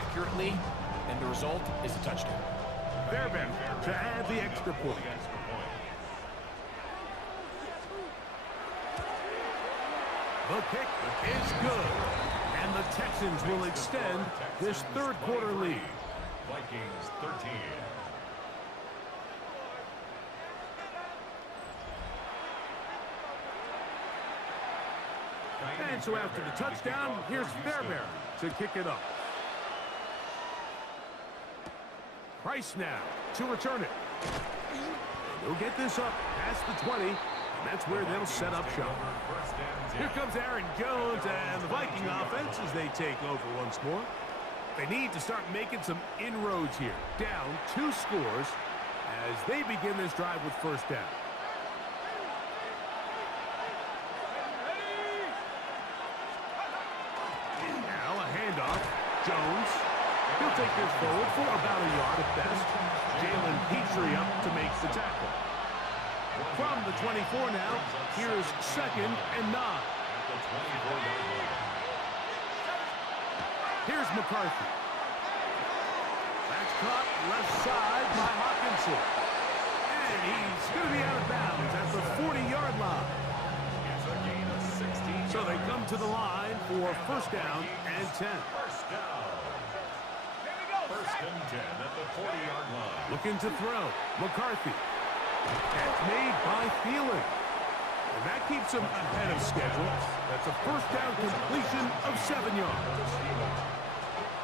accurately, and the result is a touchdown. Fairbairn to add the extra point. The kick is good. And the Texans will extend this third quarter lead. Vikings 13. And so after the touchdown, here's Fairbairn to kick it up. Price now to return it. They'll get this up past the 20, and that's where they'll set up shop. Here comes Aaron Jones and the Viking offense as they take over once more. They need to start making some inroads here. Down 2 scores as they begin this drive with first down. Now a handoff. Jones. He'll take this forward for about a yard at best. Jalen Petrie up to make the tackle. From the 24 now, here's 2nd and 9. Here's McCarthy. That's caught left side by Hawkinson. And he's going to be out of bounds at the 40-yard line. So they come to the line for first down and 10. First and 10 at the 40-yard line. Looking to throw. McCarthy. Catch made by Thielen. And that keeps him ahead of schedule. That's a first down completion of 7 yards.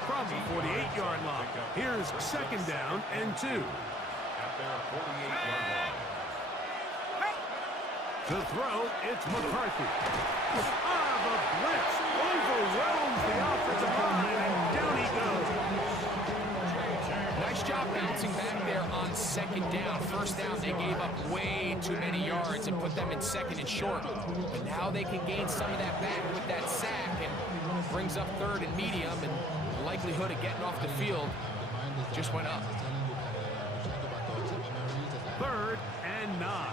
From the 48-yard line, here's 2nd down and 2. At their 48-yard line. To throw, it's McCarthy. The blitz overwhelms the offensive line, and down he goes. Nice job bouncing back there on 2nd down. First down, they gave up way too many yards and put them in 2nd and short. But now they can gain some of that back with that sack and brings up 3rd and medium, and the likelihood of getting off the field just went up. 3rd and 9.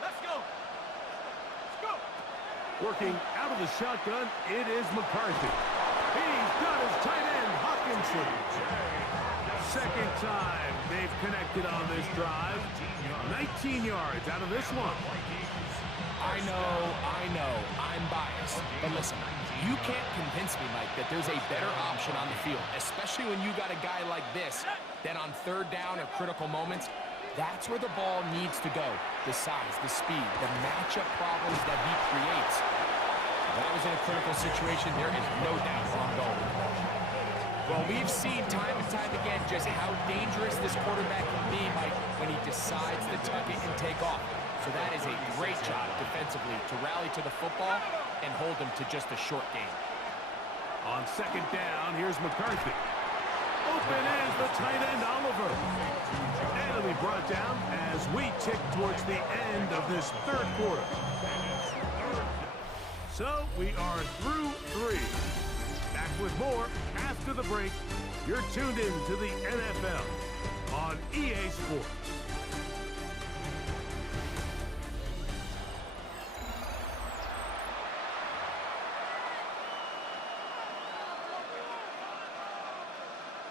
Let's go. Let's go. Working out of the shotgun, it is McCarthy. He's got his tight end, Hawkinson. 2nd time they've connected on this drive. 19 yards out of this one. I know, I'm biased. But listen, you can't convince me, Mike, that there's a better option on the field, especially when you got a guy like this, that on 3rd down or critical moments, that's where the ball needs to go. The size, the speed, the matchup problems that he creates. If that was in a critical situation, there is no doubt wrong goal. Well, we've seen time and time again just how dangerous this quarterback can be, Mike, when he decides to tuck it and take off. So that is a great job defensively to rally to the football and hold him to just a short game. On 2nd down, here's McCarthy. Open is the tight end, Oliver. And it'll be brought down as we tick towards the end of this 3rd quarter. So we are through 3. Back with more after the break. You're tuned in to the NFL on EA Sports.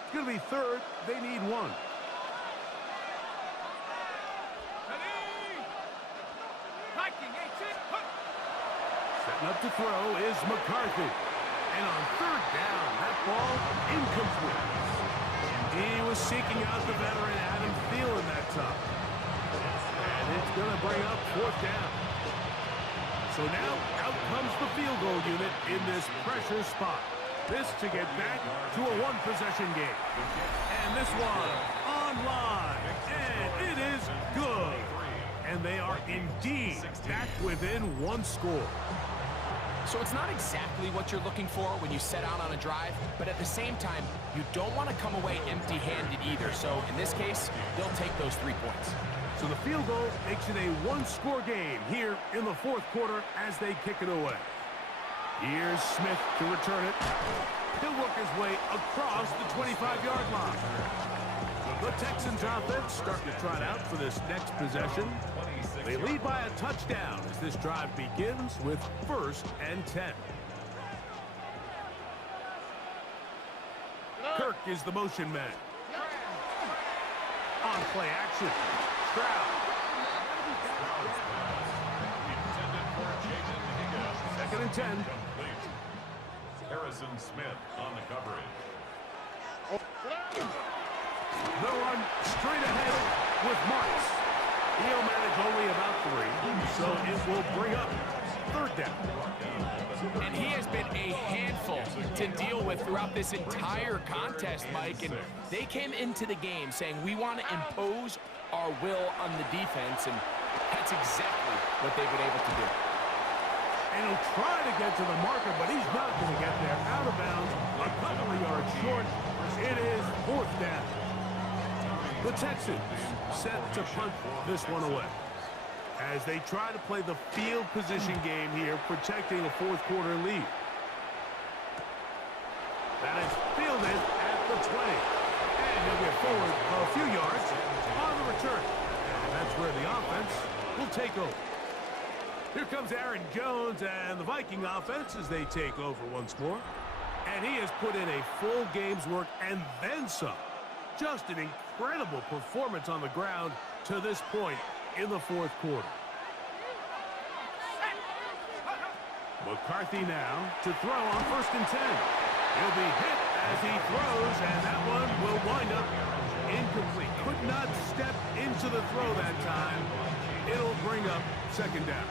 It's going to be 3rd. They need 1. Viking, 18. Setting up to throw is McCarthy. And on 3rd down, that ball incomplete. He was seeking out the veteran Adam Thielen that time. And it's going to bring up 4th down. So now out comes the field goal unit in this pressure spot. This to get back to a 1-possession game. And this one online. And it is good. And they are indeed back within 1 score. So it's not exactly what you're looking for when you set out on a drive, but at the same time, you don't want to come away empty-handed either. So in this case, they'll take those 3 points. So the field goal makes it a 1-score game here in the 4th quarter as they kick it away. Here's Smith to return it. He'll work his way across the 25-yard line. The Texans offense starting to trot out for this next possession. They lead by a touchdown as this drive begins with 1st and 10. Kirk is the motion man. On play action. Stroud. Second and 10. Complete. Harrison Smith on the coverage. They'll run straight ahead with Marks. He'll manage only about 3, so it will bring up third down. And he has been a handful to deal with throughout this entire contest, Mike. And they came into the game saying, we want to impose our will on the defense, and that's exactly what they've been able to do. And he'll try to get to the marker, but he's not going to get there. Out of bounds, a couple of yards short. It is fourth down. The Texans set to punt this one away as they try to play the field position game here, protecting a fourth quarter lead. That is fielded at the 20. And he'll get forward a few yards on the return. And that's where the offense will take over. Here comes Aaron Jones and the Viking offense as they take over once more. And he has put in a full game's work and then some. Just an incredible performance on the ground to this point in the fourth quarter. McCarthy now to throw on first and 10. He'll be hit as he throws, and that one will wind up incomplete. Could not step into the throw that time. It'll bring up second down.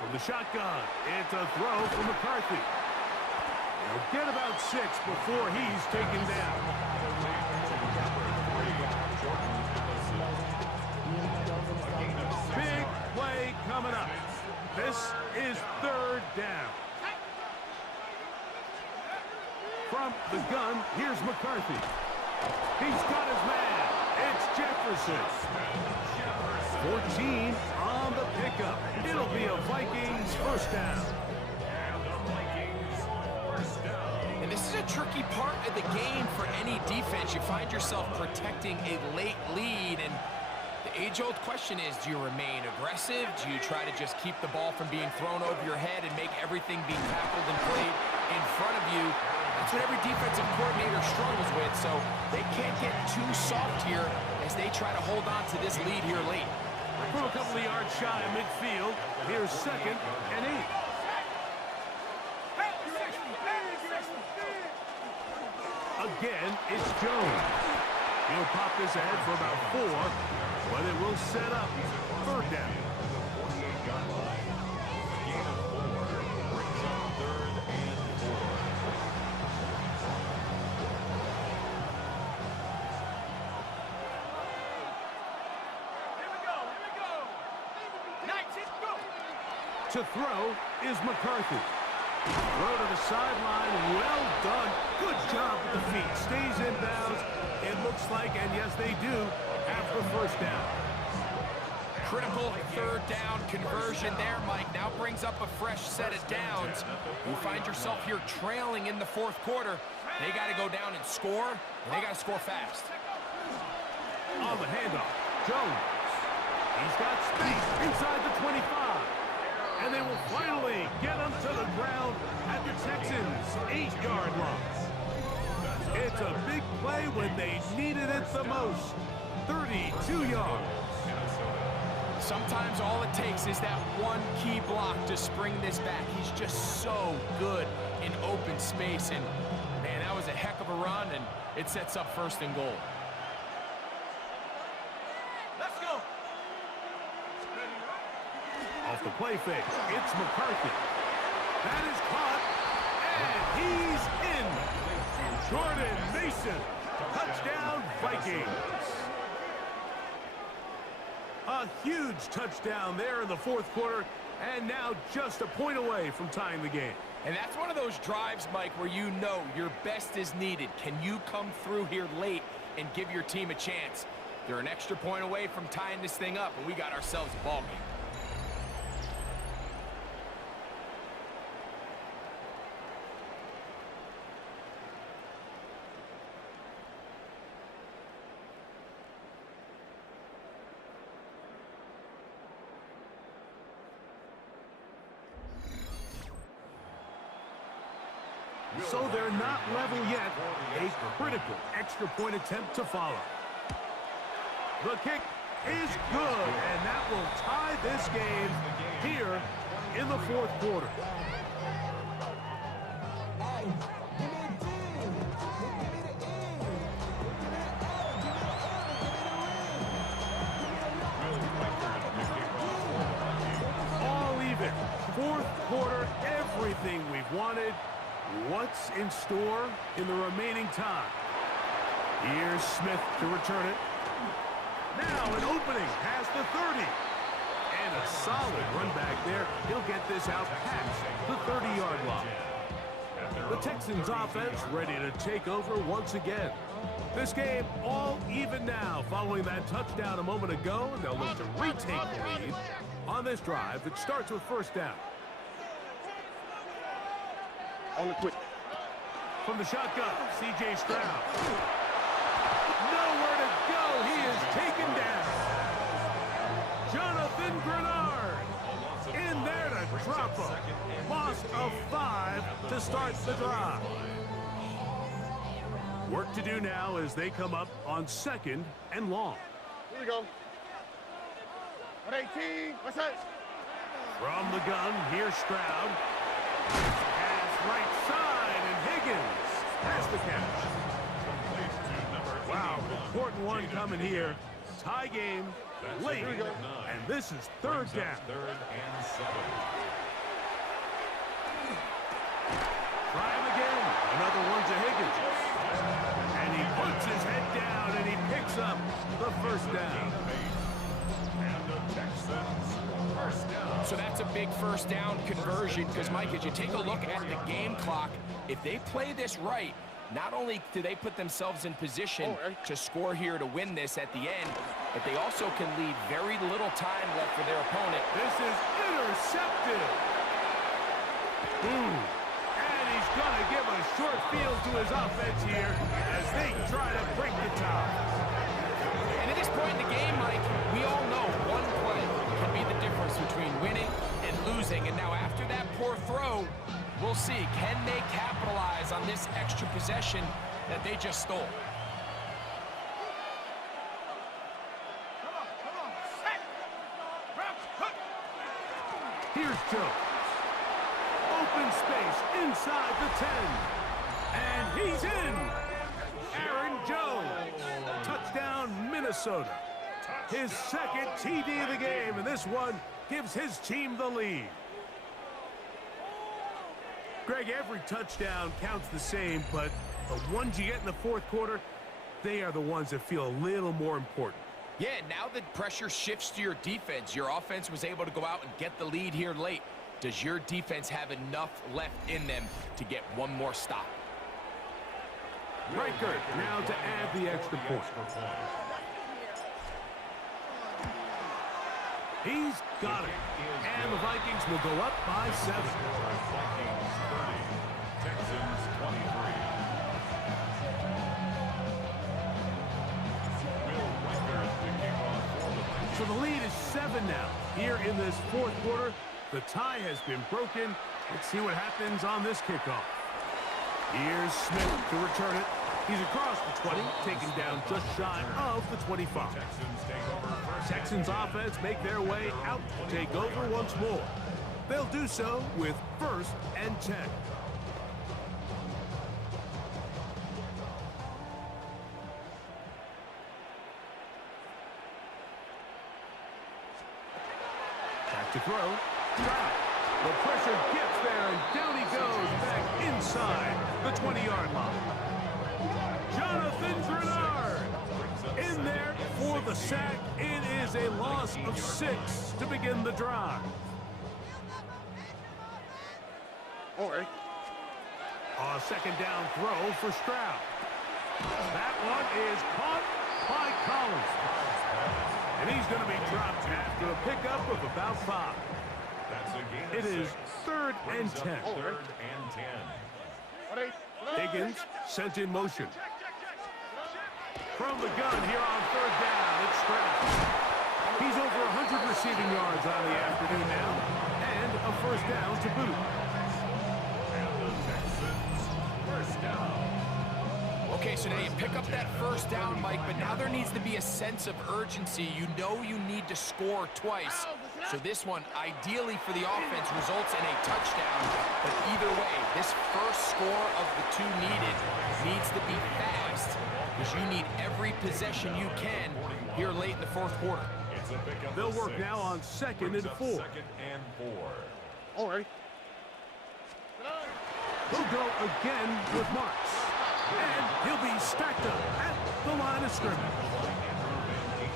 From the shotgun, it's a throw from McCarthy. He'll get about 6 before he's taken down. Big play coming up. This is third down. From the gun, here's McCarthy. He's got his man. It's Jefferson. 14 on the pickup. It'll be a Vikings first down. And this is a tricky part of the game for any defense. You find yourself protecting a late lead, and the age-old question is, do you remain aggressive? Do you try to just keep the ball from being thrown over your head and make everything be tackled and played in front of you? That's what every defensive coordinator struggles with, so they can't get too soft here as they try to hold on to this lead here late. From a couple of yards shy of midfield, here's second and 8. Again, it's Jones. He'll pop this ahead for about 4, but it will set up third down. To throw is McCarthy. Throw to the sideline. Well done. Good job with the feet. Stays in bounds. It looks like, and yes, they do, have the first down. Critical third down conversion there, Mike. Now brings up a fresh set of downs. You find yourself here trailing in the fourth quarter. They got to go down and score, and they got to score fast. On the handoff, Jones. He's got space inside the 25. And they will finally get him to the ground at the Texans' 8-yard line. It's a big play when they needed it the most. 32 yards. Sometimes all it takes is that one key block to spring this back. He's just so good in open space. And, man, that was a heck of a run, and it sets up first and goal. Off the play fake, it's McCarthy. That is caught, and he's in. Jordan Mason, touchdown Vikings. A huge touchdown there in the fourth quarter, and now just a point away from tying the game. And that's one of those drives, Mike, where you know your best is needed. Can you come through here late and give your team a chance? They're an extra point away from tying this thing up, and we got ourselves a ball game. So they're not level yet. A critical extra point attempt to follow. The kick is good, and that will tie this game here in the fourth quarter. All even. Fourth quarter, everything we've wanted. What's in store in the remaining time? Here's Smith to return it. Now an opening past the 30. And a solid run back there. He'll get this out past the 30-yard line. The Texans offense ready to take over once again. This game all even now following that touchdown a moment ago, and they'll look to retake the lead on this drive that starts with first down. On the quick. From the shotgun, C.J. Stroud. Nowhere to go. He is taken down. Jonathan Grenard in there to drop him. Loss of 5 to start the drive. Work to do now as they come up on 2nd and long. Here we go. 118. What's that? From the gun, here's Stroud. Pass right side, and Higgins has the catch. Wow, important one coming here. Tie game, late, and this is third down. Third and 7. Try him again. Another one to Higgins. And he puts his head down, and he picks up the first down. And the Texans first down. So that's a big first down conversion because, Mike, as you take a look at the game clock, if they play this right, not only do they put themselves in position to score here to win this at the end, but they also can leave very little time left for their opponent. This is intercepted. And he's going to give a short field to his offense here as they try to break the tie. And at this point in the game, Mike, we all know one play can be the difference between winning and losing. And now after that poor throw, we'll see, can they capitalize on this extra possession that they just stole? Here's Jones. Open space inside the 10. And he's in. Aaron Jones. Touchdown, Minnesota. His second TD of the game, and this one gives his team the lead. Greg, every touchdown counts the same, but the ones you get in the fourth quarter, they are the ones that feel a little more important. Yeah, now that pressure shifts to your defense, your offense was able to go out and get the lead here late. Does your defense have enough left in them to get one more stop? Riker now to add the extra point. He's got it. And the Vikings will go up by 7. Vikings 30, Texans 23. So the lead is 7 now. Here in this fourth quarter, the tie has been broken. Let's see what happens on this kickoff. Here's Smith to return it. He's across the 20, taken down just shy of the 25. Texans offense make their way out to take over once more. They'll do so with 1st and 10. Back to throw. Stroud. The pressure gets there, and down he goes back inside the 20-yard line. Jonathan Grenard in there for the sack. It is a loss of 6 to begin the drive. All right. A second down throw for Stroud. That one is caught by Collins. And he's going to be dropped after a pickup of about 5. That's a gain of It is 6. 3rd and 10. Third and 10. Higgins sent in motion. From the gun here on 3rd down, it's Stroud. He's over 100 receiving yards on the afternoon now, and a 1st down to boot. And the Texans first down. Okay, so now you pick up that first down, Mike, but now there needs to be a sense of urgency. You know you need to score twice. So this one, ideally for the offense, results in a touchdown. But either way, this first score of the two needed needs to be fast, because you need every possession you can here late in the fourth quarter. They'll work now on 2nd and 4. 2nd and 4. All right. He'll go again with Marks. And he'll be stacked up at the line of scrimmage.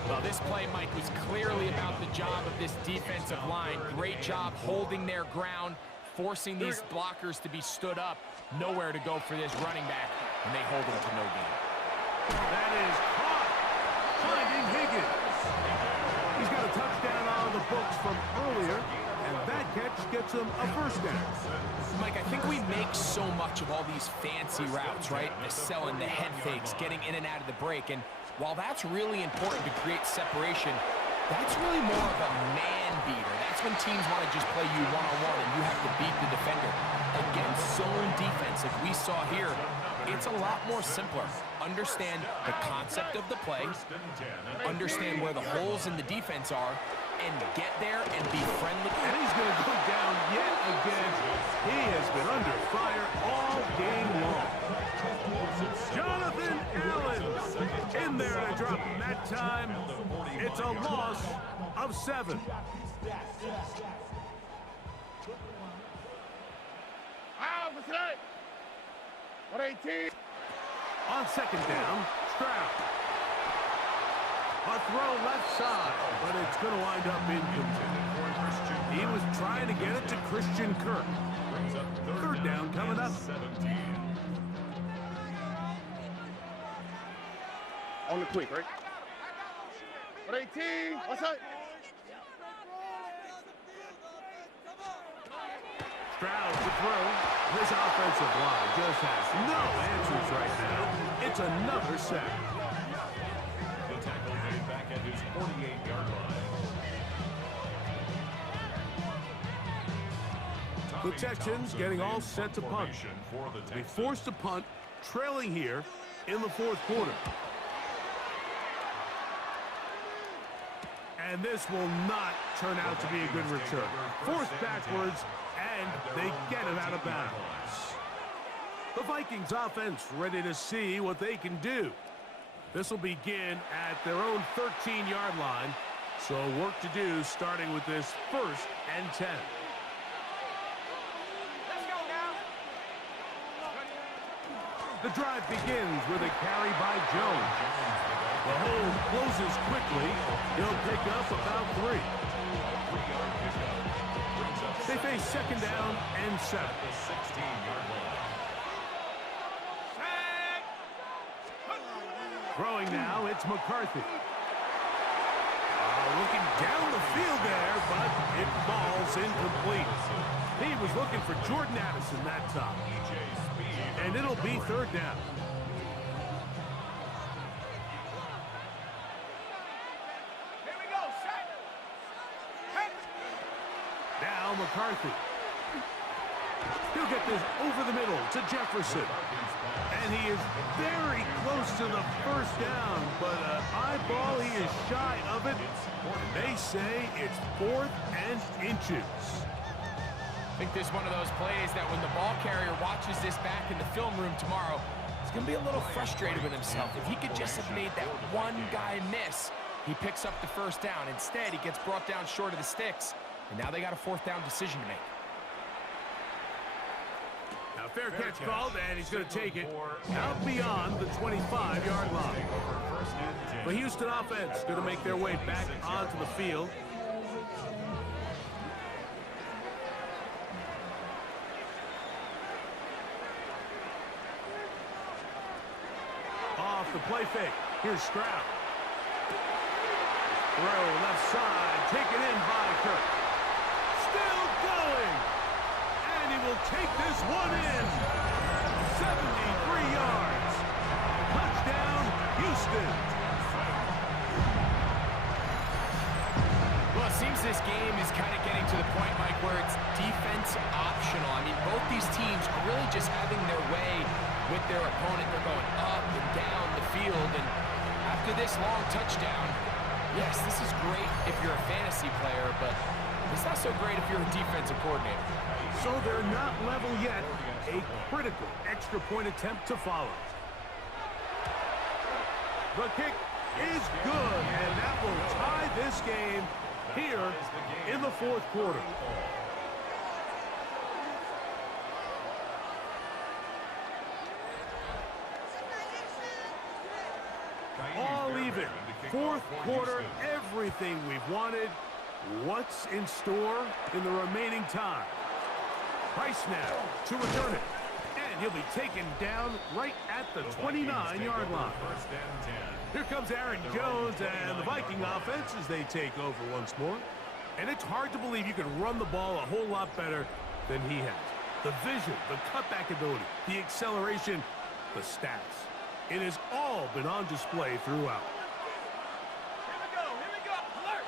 Well, this play, Mike, was clearly about the job of this defensive line. Great job holding their ground, forcing these blockers to be stood up. Nowhere to go for this running back, and they hold him to no gain. That is caught. Finding Higgins. He's got a touchdown on the books from earlier, and that catch gets him a first down. Mike, I think we make so much of all these fancy routes, right? The selling, the head fakes, getting in and out of the break. And while that's really important to create separation, that's really more of a man beater. That's when teams want to just play you one-on-one and you have to beat the defender. Against zone defense, like we saw here, it's a lot more simpler. Understand the concept of the play, understand where the holes in the defense are, and get there and be friendly. And he's going to go down yet again. He has been under fire all game long. Jonathan Allen in there to drop him that time. It's a loss of 7. What's that? 118. On 2nd down, Stroud. A throw left side, but it's going to wind up incomplete. He was trying to get it to Christian Kirk. 3rd down coming up. 17. On the quick, right? 118. What's that? Stroud to throw. This offensive line just has no answers right now. It's another sack. The tackle made back at his 48-yard line. The Texans getting all set to punt. They forced a punt, trailing here in the 4th quarter. And this will not turn out to be a good return. Forced backwards, and they get it out of bounds. The Vikings offense ready to see what they can do. This will begin at their own 13-yard line. So work to do starting with this 1st and 10. Let's go now. The drive begins with a carry by Jones. The hole closes quickly. He'll pick up about 3. They face 2nd down and 7. Throwing now, it's McCarthy. Looking down the field there, but it falls incomplete. He was looking for Jordan Addison that time. And it'll be 3rd down. Here we go, set. Hey. Now McCarthy. He'll get this over the middle to Jefferson. And he is very close to the 1st down, but an eyeball, he is shy of it. And they say it's 4th and inches. I think this is one of those plays that when the ball carrier watches this back in the film room tomorrow, he's going to be a little frustrated with himself. If he could just have made that one guy miss, he picks up the 1st down. Instead, he gets brought down short of the sticks, and now they got a 4th down decision to make. Now fair catch called, and he's going to take it out beyond the 25-yard line. The Houston offense going to make their way back onto the field. Off the play fake. Here's Stroud. Throw left side, taken in by Kirk. Still going. And he will take this one in. 73 yards. Touchdown, Houston. Well, it seems this game is kind of getting to the point, Mike, where it's defense optional. I mean, both these teams are really just having their way with their opponent. They're going up and down the field, and after this long touchdown, yes, this is great if you're a fantasy player, but it's not so great if you're a defensive coordinator. So they're not level yet. A critical extra point attempt to follow. The kick is good, and that will tie this game here in the fourth quarter. All even. Fourth quarter, everything we've wanted. What's in store in the remaining time? Price now to return it. And he'll be taken down right at the 29-yard line. Here comes Aaron Jones and the Viking offense as they take over once more. And it's hard to believe you can run the ball a whole lot better than he has. The vision, the cutback ability, the acceleration, the stats. It has all been on display throughout. Here we go, alert!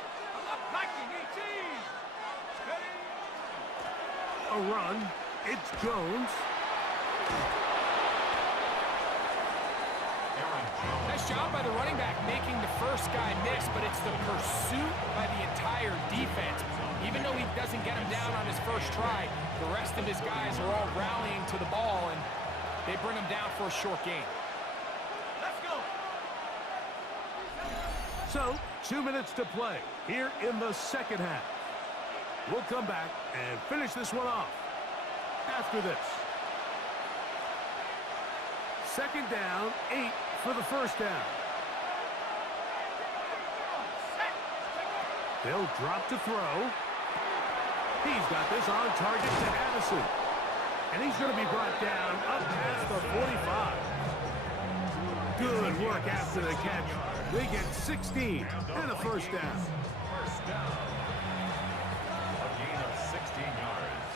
Viking 18! Steady! A run, it's Jones. Nice job by the running back making the first guy miss, but it's the pursuit by the entire defense. Even though he doesn't get him down on his first try, the rest of his guys are all rallying to the ball, and they bring him down for a short gain. Let's go! So, 2 minutes to play here in the second half. We'll come back and finish this one off after this. Second down, 8 for the first down. They'll drop to throw. He's got this on target to Addison. And he's going to be brought down up past the 45. Good work after the catch. They get 16 and a first down. First down. A gain of 16 yards.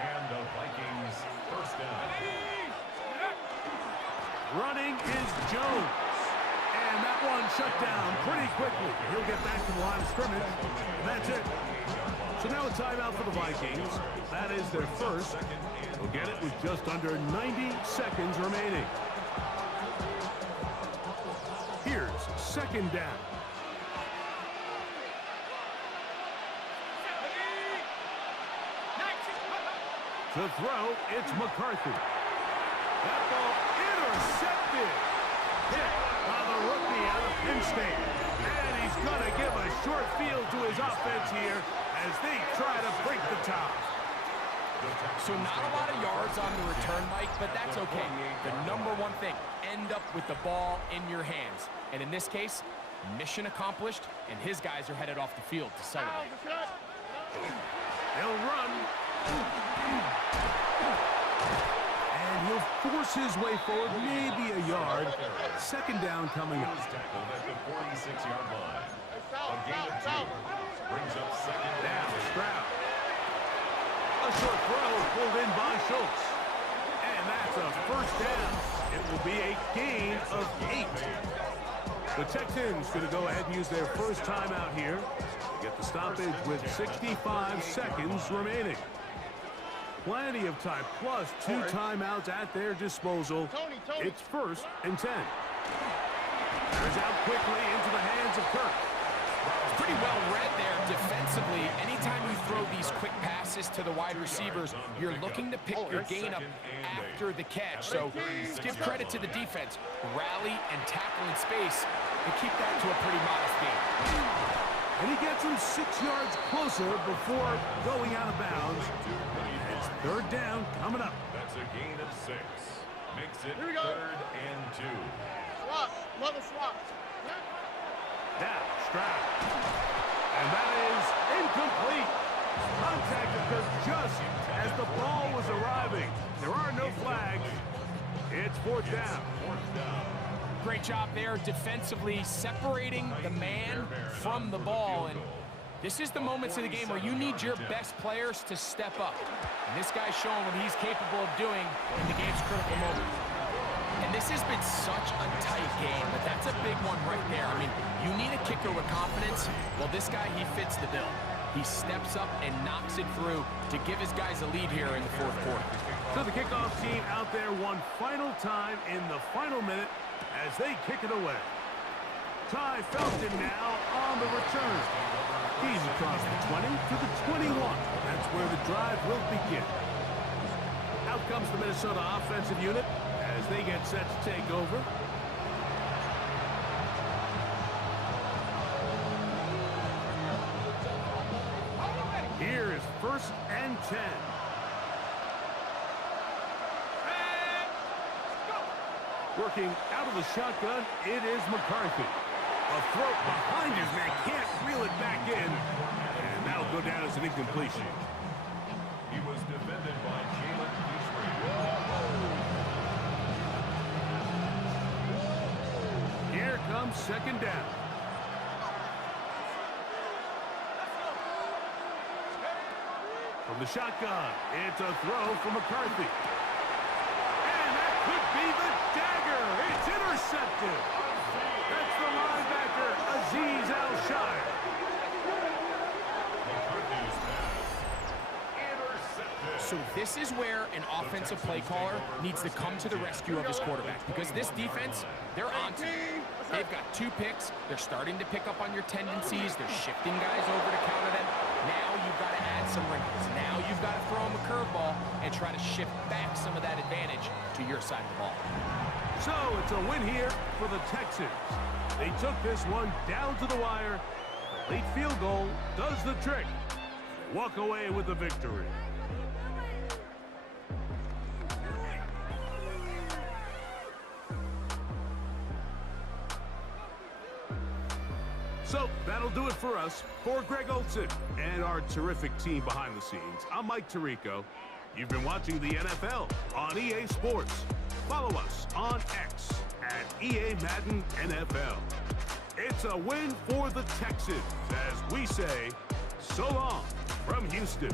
And the Vikings first down. Running is Jones. And that one shut down pretty quickly. He'll get back to the line of scrimmage. And that's it. So now a timeout for the Vikings. That is their first. They'll get it with just under 90 seconds remaining. Here's second down. To throw, it's McCarthy. That ball intercepted. Hit by the rookie out of Penn State. And he's going to give a short field to his offense here as they try to break the top. So not a lot of yards on the return, Mike, but that's okay. The number one thing, end up with the ball in your hands. And in this case, mission accomplished, and his guys are headed off the field to celebrate. He'll run. And he'll force his way forward, maybe a yard. Second down coming up. Tackled at the 46-yard line. A gain of 2. Brings up second down. Stroud. A short throw pulled in by Schultz. And that's a first down. It will be a gain of 8. The Texans going to go ahead and use their first timeout here. Get the stoppage with 65 seconds remaining. Plenty of time, plus 2 timeouts at their disposal. It's first and 10. There's out quickly into the hands of Kirk. It's pretty well read there defensively. Anytime you throw these quick passes to the wide receivers, you're looking to pick your gain up after the catch. So give credit to the defense. Rally and tackle in space and keep that to a pretty modest gain. And he gets him 6 yards closer before going out of bounds. It's third down coming up. That's a gain of 6. Makes it Here we go. third and 2. Swap. Level swap. Now, Stroud. And that is incomplete. Contact occurred just as the ball was arriving. There are no flags. It's fourth down. Great job there defensively, separating the man from the ball. And this is the moments of the game where you need your best players to step up. And this guy's showing what he's capable of doing in the game's critical moments. And this has been such a tight game, but that's a big one right there. I mean, you need a kicker with confidence. Well, this guy, he fits the bill. He steps up and knocks it through to give his guys a lead here in the fourth quarter. So So the kickoff team out there one final time in the final minute as they kick it away. Ty Felton now on the return. He's across the 20 to the 21. That's where the drive will begin. Out comes the Minnesota offensive unit as they get set to take over. Here is 1st and 10. Working out of the shotgun, it is McCarthy. A throw behind his man, can't reel it back in. And that'll go down as an incompletion. He was defended by Jalen Peasley. Here comes 2nd down. From the shotgun, it's a throw from McCarthy. And that could be the dagger. It's intercepted. That's the linebacker, Azeez Al-Shire. McCarthy's pass. Intercepted. So this is where an offensive play caller needs to come to the rescue of his quarterback, because this defense, they're on to you. They've got 2 picks. They're starting to pick up on your tendencies. They're shifting guys over to counter them. Now you've got to add some wrinkles. Now you've got to throw them a curveball and try to shift back some of that advantage to your side of the ball. So it's a win here for the Texans. They took this one down to the wire. The late field goal does the trick. They walk away with the victory. So that'll do it for us. For Greg Olson and our terrific team behind the scenes, I'm Mike Tirico. You've been watching the NFL on EA Sports. Follow us on X at EA Madden NFL. It's a win for the Texans as we say so long from Houston.